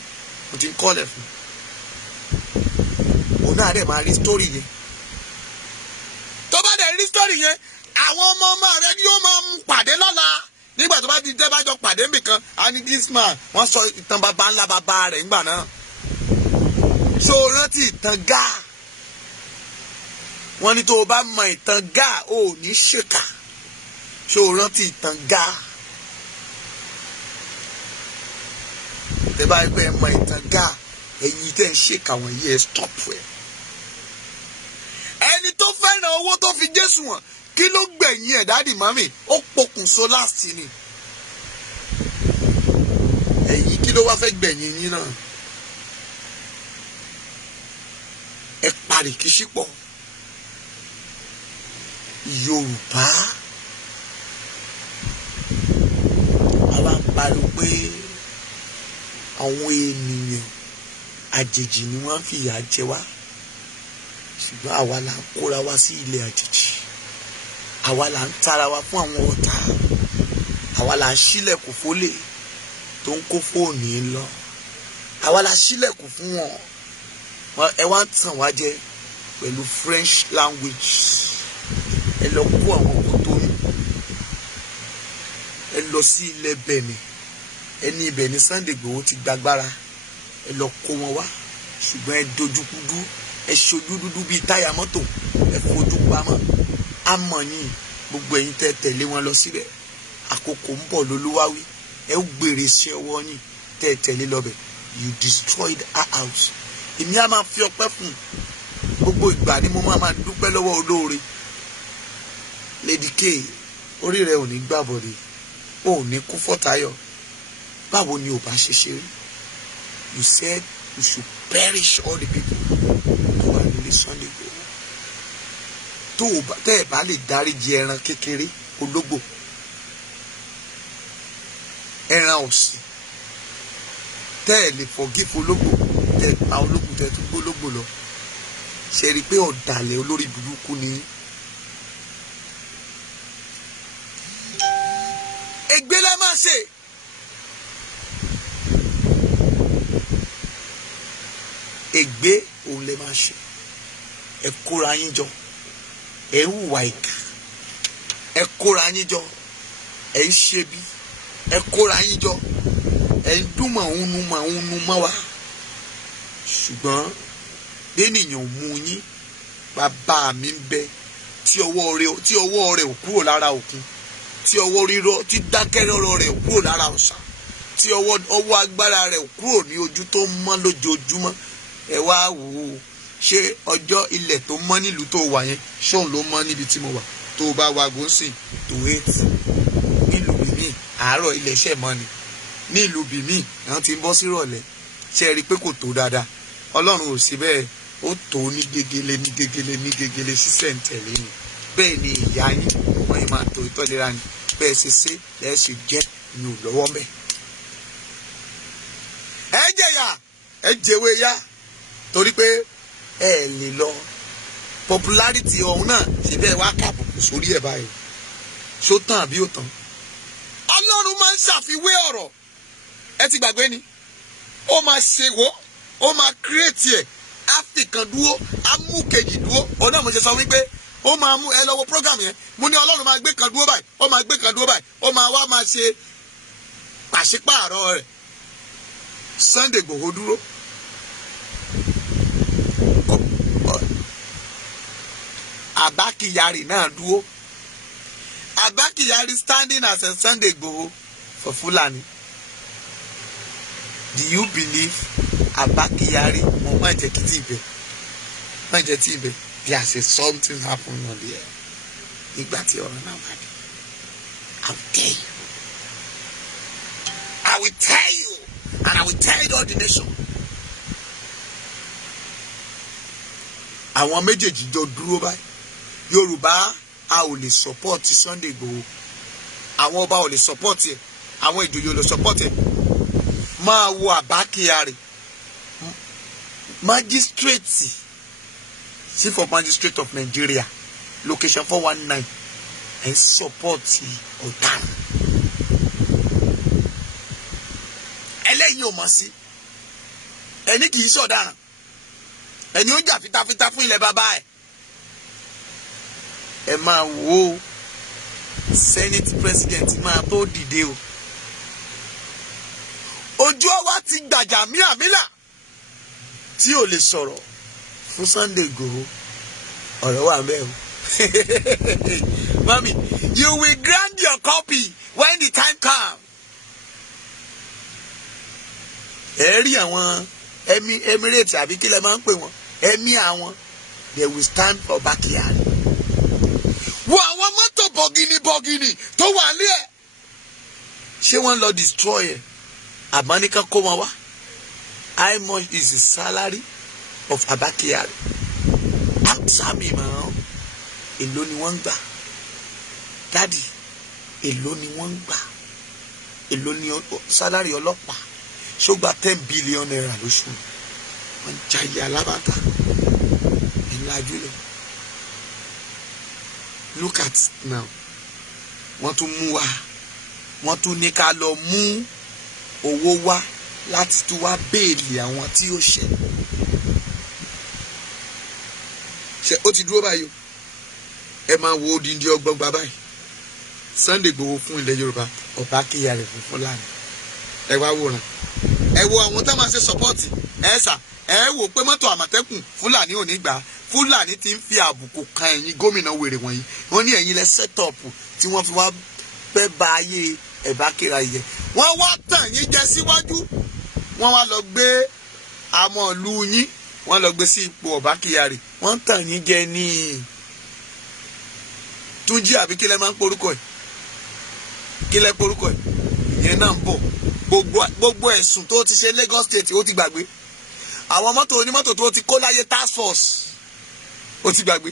Mo ti ń kọ́lẹ̀ fún òun náà dẹ̀ máa rí story yẹn. Tó bá dẹ̀ rí story yẹn, àwọn ọmọ rẹ ni ó máa mú pàdé lọ́la nígbà tó bá di tẹ́ bá jọ pàdé nìkan. A ní this man wọ́n sọ ìtàn bàbá ńlá bàbá rẹ̀ nígbà náà. So rántí ìtàn Gáà. Wọ́n ní tó o bá mọ ìtàn Gáà ò ní ṣèkà. So rántí ìtàn Gáà. Tẹ́ bá gbé mọ ìtàn Gáà, ẹ̀yin tẹ́ ń ṣèkà wọ̀nyí ẹ stop ẹ̀. Ẹni tó fẹ́ràn owó tó fi Jésù hàn, kí ló gbẹ̀yìn ẹ̀ dáàdì mọ́mì? Ó pokùnso last ni. Ẹ̀yin kí ló wá fẹ́ gbẹ̀yìn yín náà? Ẹ pàrìkìṣí pọ̀. Yorùbá àwa ń pariwo pé àwọn ènìyàn àjèjì ni wọ́n fìyà jẹ wá, ṣùgbọ́n àwa là ń kóra wá sí ilẹ̀ àjèjì, àwa là ń tara wa fún àwọn ọ̀tá, àwa là ń ṣílẹ̀kùn fólè tó ń kó fóònù lọ, àwa là ń ṣílẹ̀kùn fún wọn. Ẹ wá ń tàn wá jẹ pẹ̀lú French language. Ẹ lọ kó àwọn Kòtónú, ẹ lọ sí ilẹ̀ Bẹ̀nẹ̀, ẹni ibẹ̀ ni Sunday Igboho ti gbàgbára, ẹ lọ kó wọn wá, ṣùgbọ́n ẹ dojú dúdú, ẹ ṣojú dúdú bíi táyà mọ́tò, ẹ fojú pamọ́. Àmọ́ yín gbogbo ẹ̀yin tẹ́ tẹ̀lé wọn lọ síbẹ̀, àkókò ń bọ̀ lÓlúwa wí, ẹ ó gbèrè iṣẹ́ ọwọ́ yín tẹ́ tẹ̀lé lọ́bẹ̀. You destroyed our house. Èmi á máa fi ọpẹ́ fún gbogbo ìgbà ni mo máa dúpẹ́ lọ́wọ́ olóore. Lady K, orí rẹ ò ní gbàbọ̀dé, ò ní kú fọ́tayọ̀. Báwo ni ò bá ṣe ṣe rí? You said you should perish all the people tó wà nílé Sunday Igboho. Tẹ́ ẹ̀ bá lè dáríjì ẹran kékeré, ológbò, ẹran ọ̀sìn, tẹ́ ẹ̀ lè forgive ológbò, tẹ́ ẹ̀ pa ológbò, tẹ́ ẹ̀ tún gbólógbò lọ. Ṣe rí i pé ọ̀dàlẹ̀ olórí burúkú ni. Ègbé lẹ máa ṣe. Ègbé òun lẹ máa ṣe. Ẹ kóra yín jọ, ẹ hùwà ìkà, ẹ kóra yín jọ, ẹ ń ṣe bí, ẹ kóra yín jọ, ẹ ń dún màúnú mọ́ wa. Ṣùgbọ́n bẹ́ẹ̀nìyàn mú yín, bàbá mi ń bẹ tí ọwọ́ rẹ̀ ò kúrò lára òkun, tí ọwọ́ rírọ́ tí dákẹ́rọ́rọ́ rẹ̀ ò kúrò lára ọ̀sà, tí ọwọ́ agbára rẹ̀ ò kúrò ní ojú tó mọ́ lójoojúmọ́. Ẹ wá wò ó, ṣé ọjọ́ ilẹ̀ tó mọ́ nílùú tó wà yẹn ṣóun ló mọ́ níbi tí mo wà? Tó o bá wago sí tó 8 nílùú bìmí àárọ̀ ilẹ̀ ṣẹ̀ mọ́ ni, nílùú bìmí àwọn ti ń bọ́ sí ìrọ̀lẹ́. Ṣé rí i pé kò tó dáadáa? Ọlọ́run ò sí bẹ́ẹ̀, ó tó ní gegele sísẹ̀ǹtẹ̀lé ni. Bẹ́ẹ̀ ni ìyá yín wọ́n yìí máa tó ìtọ́lera ni, bẹ́ẹ̀ ṣe ṣe lẹ́ẹ̀ ṣe jẹ́ ní ò lọ́wọ́ mẹ́. Ẹ jẹ̀yà, ẹ jẹ̀wé yá, torí pé ẹ lè lọ popularity ọ̀hún náà ṣe bẹ́ẹ̀ wá kàbùkù sórí ẹ̀ báyìí. Ṣó tán àbí ò tán? Ọlọ́run máa ń ṣàfiwé ọ̀rọ̀. Ẹ ti gbàgbé ni? Ó máa ṣe wò, ó máa create ẹ̀, á fi kan dúró, á mú kejì dúró. Ọ̀nà mo ṣe sọ wípé ó máa mú ẹ lọ́wọ́ program yẹn. Mo ní Ọlọ́run máa gbé kan dúró báyìí, ó máa gbé kan dúró báyìí, ó máa wá máa ṣe pàṣípààrọ̀ rẹ̀. Sunday Igboho dúró. Abba Kyari náà dúró. Abba Kyari standing as a Sunday Igboho for Fulani. Do you believe Abba Kyari? Mo máa jẹ́ kí tí ibẹ̀. Máa jẹ́ tí ibẹ̀. There's something happening on the air. Nígbà tí ọ̀rọ̀ náà wà ní. I will tell you. And I will tell all the nation. Àwọn méjèèjì jọ dúró báyìí. Yorùbá a ò lè support Sunday Igboho. Àwọn ọba ò lè support ẹ̀. Àwọn ìjòyè ò lè support ẹ̀. Máa wo Abba Kyari. Magistrate. Chief of Magistrate of Nigeria. Location 419. ẹ̀ ń sọ́pọ́ọ̀tì ọ̀daràn. ẹlẹ́yìn ò mọ̀ sí ẹni kì í ṣọ̀daràn ẹni ó jà fitafita fún ilẹ̀ bàbá ẹ̀. ẹ máa wo senate president máa tó dìde o. ojú ọwá ti gbàjà míàmílà tí ò lè sọ̀rọ̀ fún Sunday Igboho ọ̀rọ̀ wà mẹ́ o. Mami, you will grant your copy when the time comes. ẹ rí àwọn Emirates àbí kí lẹ máa ń pè wọ́n ẹ̀mí àwọn they will stand for backyard. wo àwọn mọ́tò bọ̀gìnì tó wà ní ẹ̀ ṣé wọ́n lọ destroy ẹ̀ àbáníkà kó wọn wá. How much is the salary of Abba Kyari? Answer me, man. Èló ni wọ́n ń gbà? Daddy, èló ni wọ́n ń gbà? Èló ni salary ọlọ́pàá? Ṣó gba 10 billion naira lóṣù? Wọ́n jayé alábàtà. Ìlàjú lọ. Look at now. Wọ́n tún mú wa. Wọ́n tún ní ká lọ mú owó wá láti tún wá béèlì àwọn tí ó ṣẹ̀. Ṣé ó ti dúró báyìí o? Ẹ máa wo odindi ọgbọgba báyìí. Sunday Igboho fún ilẹ̀ Yorùbá, Abba Kyari fún Fúlàní. Ẹ wá wòran. Ẹ wo àwọn tó máa ṣe sọ́pọ́ọ̀tì. Ẹ sà, ẹ wò pé mọ́tò Àmọ̀tẹ́kùn Fúlàní ò ní gbà. Fúlàní ti ń fi àbùkù kan ẹ̀yin gómìnà wèrè wọ̀nyí. Wọ́n ní ẹ̀yin lẹ set up tí wọ́n fi wá pẹ́ ba ayé Abba Kyari yẹ. Wọ́n wá tàn yín jẹ síwájú. Wọ́n wá lọ gbé àmọ́ ìlú yín. Wọ́n lọ gbé sí ipò Abba Kyari. Wọ́n tàn yín jẹ ní Túnjí àbí kílẹ̀ máa ń porúkọ ẹ̀. Kílẹ̀ porúkọ ẹ̀. Ìyẹn náà ń bọ̀. Gbogbo ẹ̀sùn tó ti ṣe Lagos State ó ti gbàgbé. Àwọn mọ́tò onímọ́tò tó ti kó láyé task force ó ti gbàgbé.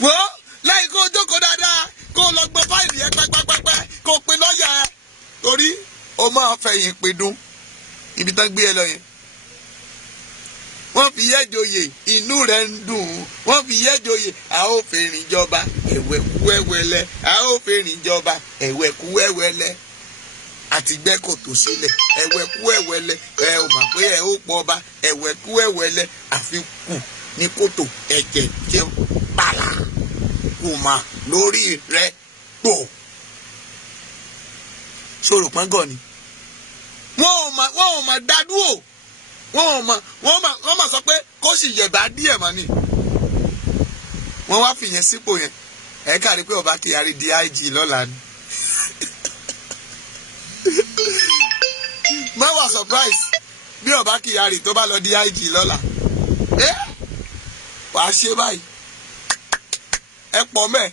Wọ́n láì kó jókòó dáadáa kó lọ gbọ́ fáìlì yẹn pẹ́pẹ́pẹ́pẹ́ kó pe lọ́ọ̀yà ẹ̀ torí ó máa fẹ̀yìn pé dún ibi tán gbé ẹ lọ yẹn. Wọ́n fi yẹ́ joyè inú rẹ̀ ń dùn. Wọ́n fi yẹ́ joyè a ó fèrìn jọba ẹ̀wẹ̀kú ẹ̀wẹ̀lẹ̀ a ó fèrìn jọba ẹ̀wẹ̀kú ẹ̀wẹ̀lẹ̀ àti gbẹ́ kòtò sílẹ̀ ẹ̀wẹ̀kú ẹ̀wẹ̀lẹ̀ ẹ ò mà pé ẹ ó pọ̀ ọba ẹ̀wẹ̀kú ẹ̀wẹ̀lẹ̀ àfikún ní kòtò ẹ̀jẹ̀ jẹ́ pàlà kùmà lórí rẹ̀ pò. Ṣòro pọ́ngọ̀ ni wọ́n ò mà dádúró wọ́n mà sọ pé kó sì yẹ̀bá díẹ̀ mọ́ ni. Wọ́n wá fìyẹn sípò yẹn ẹ̀ kárí pé Abba Kyari di IG lọ́la ni. Má wà surprise bí Abba Kyari tó bá lọ di IG lọ́la. Wàá ṣe báyìí. Ẹ pọ̀ mẹ́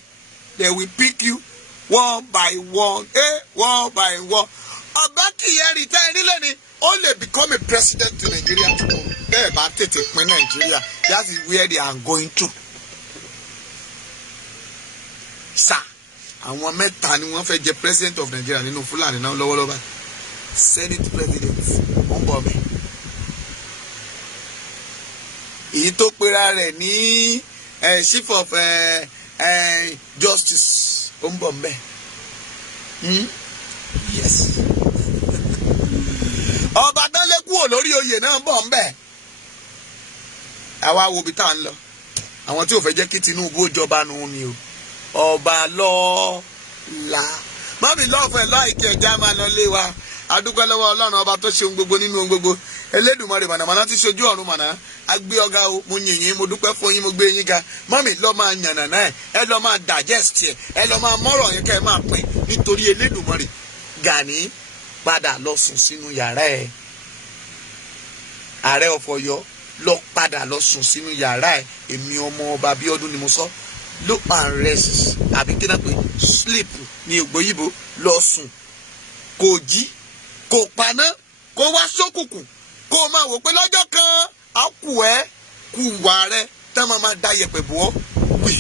they will pick you one by one one by one. Abba Kyari tẹ́ ẹ nílẹ̀ ni ó lè become a president in Nigeria tomorrow. Bẹ́ẹ̀ bá tètè pín Nigeria that is where they are going to. Sà àwọn mẹ́ta ni wọ́n fẹ́ jẹ president of Nigeria nínú Fúlàní náà lọ́wọ́lọ́wọ́. Senate president wọ́n bọ̀ mí. Èyí tó pera rẹ̀ ní chief of justice ó ń bọ̀ mbẹ́. Yes. Ọba tán lé kúrò lórí oyè náà ń bọ̀ mbẹ́. Àwa wo ibi tá à ń lọ. Àwọn tí ò fẹ́ jẹ́ kí Tinubu ó jọba nù ni o. Ọba lọ́la. Mọ́mí lọ́ọ̀fẹ́ láìkí ẹja máa lọ lé wa. Adúpẹ́ lọ́wọ́ Ọlọ́run ọba tó ṣe ohun gbogbo nínú ohun gbogbo. Elédùmarè mànàmáná tí ṣojú ọ̀run mànà. Agbé ọ̀gá o, mo yìn yín, mo dúpẹ́ fún yín, mo gbé yín ga. Mọ́mí lọ́ máa yànnà náà ẹ lọ́ máa digest ẹ̀, ẹ lọ́ máa mọ́rọ̀ yẹn kẹ́ ẹ máa pín nítorí Elédùmarè. Gani padà lọ sùn sínú yàrá ẹ̀. Ààrẹ of Ọ̀yọ́ lọ padà lọ sùn sínú yàrá ẹ̀. Èmi ọmọ ọba Abíọ́dún ni mo sọ. Look and rest àbí kí náà pé sleep ní ògbóyìnbó lọ sùn. Kò jí kò paná kò wá sókùnkùn kò máa wò pé lọ́jọ́ kan á kù ẹ́ kù wà rẹ tá máa máa da yẹ̀pẹ̀ bọ́ wí.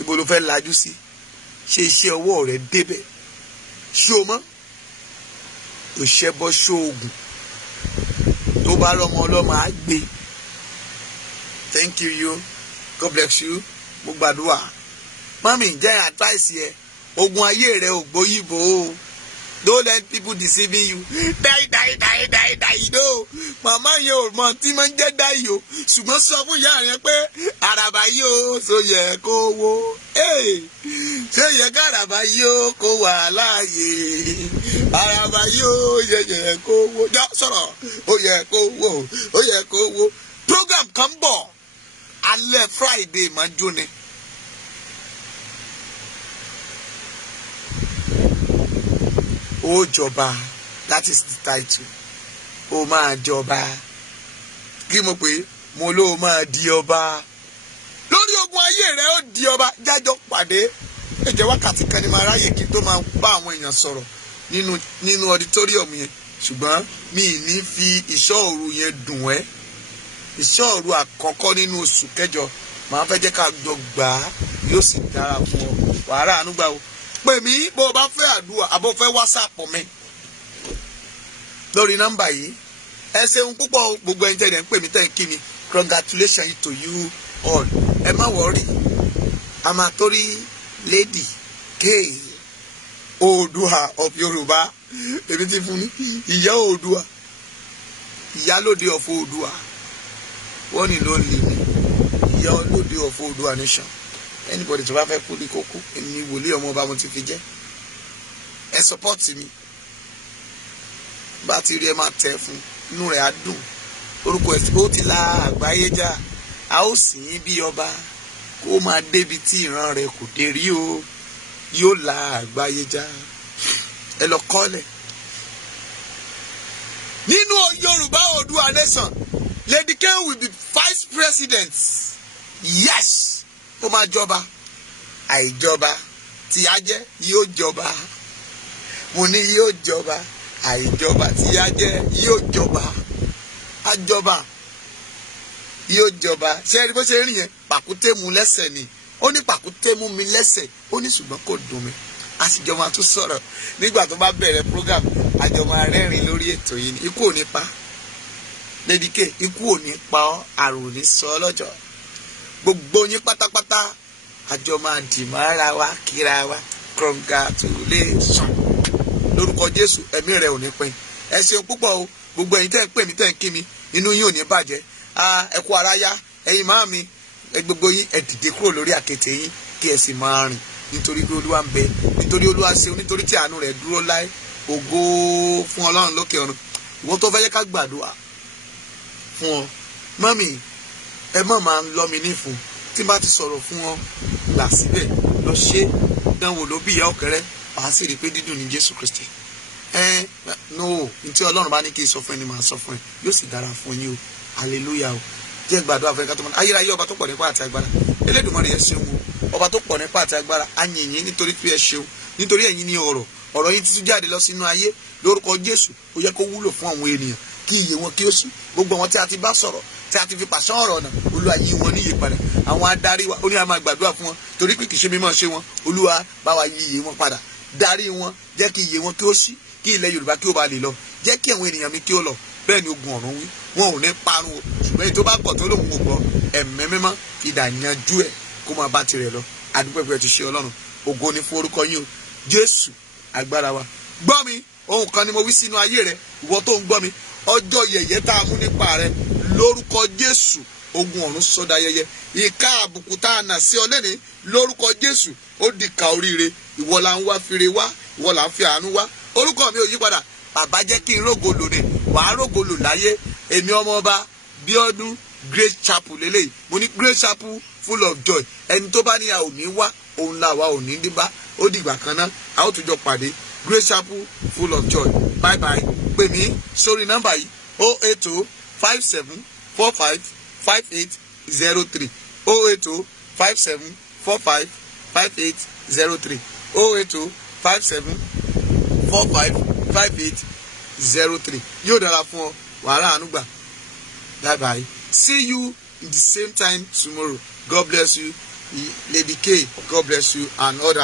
Ibo ló fẹ́ lajú sí? Ṣé iṣẹ́ ọwọ́ rẹ débẹ̀? Ṣé o mọ̀? Òṣèbọ ṣóògùn tó bá rọmọ ọlọ́mọ á gbé. Thank you. God bless you. Mo gbàdúrà. Mami, jẹ́ advice yẹ. Ogun ayé rẹ ò gbóyìnbó o. Don't let people deceiving you. Die. No. Màmá yẹn ò mọ tí máa ń jẹ́ die o. Ṣùgbọ́n sọ fún ìyá rẹ pé àràbà yìí o so yẹ kó wo. Ṣé yẹ ká àràbà yìí o kó wà láàyè? Àràbà yìí o yẹ kó wo. Jọ sọ̀rọ̀. Ó yẹ kó wo. Ó yẹ kó wo. Program kan bọ̀. Alẹ́ Friday máa jóni. Ó jọba, that is the title. Ó máa jọba. Kí mo pè? Mo ló máa di ọba. Lórí ogun ayé rẹ̀ ó di ọba. Jájọ́ pàdé. Ẹ jẹ́ wákàtí kan ní máa ráyè kí tó máa bá àwọn èèyàn sọ̀rọ̀ nínú auditorium yẹn. Ṣùgbọ́n mi ní fi ìṣọ́ òru yẹn dùn ẹ́. Ìṣọ́ òru àkọ́kọ́ nínú oṣù kẹjọ. Màá fẹ́ jẹ́ ká jọ gbà á. Yóò sì dára fún ọ. Wàhálà àánú gbà o. Pè mí bó o bá fẹ́ àdúrà àbọ̀ fẹ́ WhatsApp mi lórí nọ́mbà yìí. Ẹ ṣeun púpọ̀ gbogbo ẹni tẹ́lẹ̀ ń pè mí tẹ́lẹ̀ kí mi. Congratulations to you all. Ẹ má wọrí. Amatori Lady K. Oòduà of Yorùbá. Èmi ti fún mi. Ìyá Oòduà. Ìyálóde of Oòduà. Wọ́n ní ló ń lè mí. Ìyá olóde of Oòduà nation. Anybody tó bá fẹ́ kú ní kókó èmi wòlíì ọmọ ọba mo ti fi jẹ́. Ẹ support mi. Bá ti rí ẹ máa tẹ̀ fún inú rẹ̀ á dùn. Orúkọ ẹ̀ ó ti la àgbáyé já. A ó sìn ín bí ọba. Kó máa débi tí ìran rẹ̀ kò dé rí o. Yóò la àgbáyé já. Ẹ lọ kọ́lẹ̀. Nínú Yorùbá Oòduà nation, Lady K will be vice president. Yes. Ó máa jọba. Àìjọba tí a jẹ́ yóò jọba. Mo ní yóò jọba. Àìjọba tí a jẹ́ yóò jọba. Àjọba yóò jọba. Ṣé rí bó ṣe rí yẹn? Pàkúté mu lẹ́sẹ̀ ni. Ó ní pàkúté mú mi lẹ́sẹ̀. Ó ní ṣùgbọ́n kò dùn mí. A sì jọ máa tún sọ̀rọ̀. Nígbà tó bá bẹ̀rẹ̀ program, a jọ máa rẹ́rìn lórí ètò yìí ni. Ikú ò ní pa. Lady K, ikú ò ní pa ọ́, àrùn ò ní sọ ọ́ lọ́jọ́. Gbogbo yín pátápátá àjọ máa dì mára wa kíra wa. Congratulations. Lórúkọ Jésù ẹ̀mí rẹ̀ ò ní pín. Ẹ ṣeun púpọ̀ o. Gbogbo ẹ̀yin tẹ́ ń pè mí tẹ́ ń kí mi inú yín ò ní bàjẹ́. Ẹ kú ara yá ẹ̀yin máa mi. Gbogbo yín ẹ dìde kúrò lórí àkéte yín kí ẹ sì máa rìn nítorí pé Olúwa ń bẹ, nítorí Olúwa ṣeun, nítorí tí àánú rẹ̀ dúró láé. Ògo fún Ọlọ́run lókè ọ̀run. Ìwọ tó fẹ́ yẹ ká gbàdúrà fún ọ. Mami, ẹ má máa ń lọ mi nífun. Tí bá ti sọ̀rọ̀ fún ọ là síbẹ̀ lọ ṣe dánwò ló bí ìyá ọ̀kẹ́rẹ́ wàá sì rí pé dídùn ní Jésù Kristi. No, ntí Ọlọ́run bá ní kí n sọ fún ẹ ni màá sọ fún ẹ. Yóò sì dára fún yín o. Hallelujah o. Jẹ́ gbàdúrà fún ẹ ká tó mọ̀. Ayérayé ọba tó pọ̀ nípa àti agbára. Elédùmarè ẹ ṣeun o. Ọba tó pọ̀ nípa àti agbára. A yìn yín nítorí pé ẹ ṣeun. Nítorí ẹ̀yin ní ọ̀rọ̀ yín títún jáde lọ sínú ayé. Lórúkọ Jésù ó yẹ kó wúlò fún àwọn ènìyàn kí iye wọn kí ó sí. Gbogbo àwọn tí a ti bá sọ̀rọ̀ tí a ti fi pàṣẹ ọ̀rọ̀ náà Olúwa yí wọn ní ìyípadà. Àwọn adarí wa ó ní a máa gbàdúrà fún wọn torí pé kì í ṣe mímọ́ ṣe wọn. Olúwa bá wa yí iye wọn padà. Darí wọn jẹ́ kí iye wọn kí ó sí, kí ilẹ̀ Yorùbá kí ó bá lè lọ. Jẹ́ kí àwọn ènìyàn mi kí ó lọ. Bẹ́ẹ̀ ni ogun ọ̀run wí. Wọn ò ní parun o. Ṣùgbọ́n èyí tó bá kọ̀ tó lóun kò gbọ́ ẹ̀mẹ́ mímọ́ ìdà yanjú ẹ̀ kó máa bá tirẹ̀ lọ. Adúpẹ́ pé ẹ ti ṣe Ọlọ́run. Ògo ni fún orúkọ yín o. Jésù agbára wa. Gbọ́ mi, ohun kan ni mo wí sínú ayé rẹ. Ìwọ tó ń gbọ́ mi, ọjọ́ yẹ̀yẹ́ tá a mú nípa rẹ lórúkọ Jésù ogun ọ̀run sọ́dà yẹyẹ. Ìka àbùkù tá a nà sí ọ lẹ́ni lórúkọ Jésù ó di ka oríire. Ìwọ là ń wá fire wá, ìwọ là ń fi àánú wá. Orúkọ mi ò yí padà. Bàbá jẹ́ kí n rógolo ni, wàá rógolo láyé. Èmi ọmọ ọba Bíọ́dún Grace Chapel lélẹ́yìí. Mo ní Grace Chapel full of joy. Ẹni tó bá ní a ò ní wá, òun là wá ò ní dìbà. Ó dìgbà kan náà, a ó tún jọ pàdé. Grace Chapel full of joy. Bye bye. Pè mí sórí nọ́mbà yìí 080 57 45 5803 080 57 45 5803 080 57 45 5803. Yóò dára fún ọ. Wàhálà àánú gbà. Bye bye. See you in the same time tomorrow. God bless you. Lady K, God bless you and others.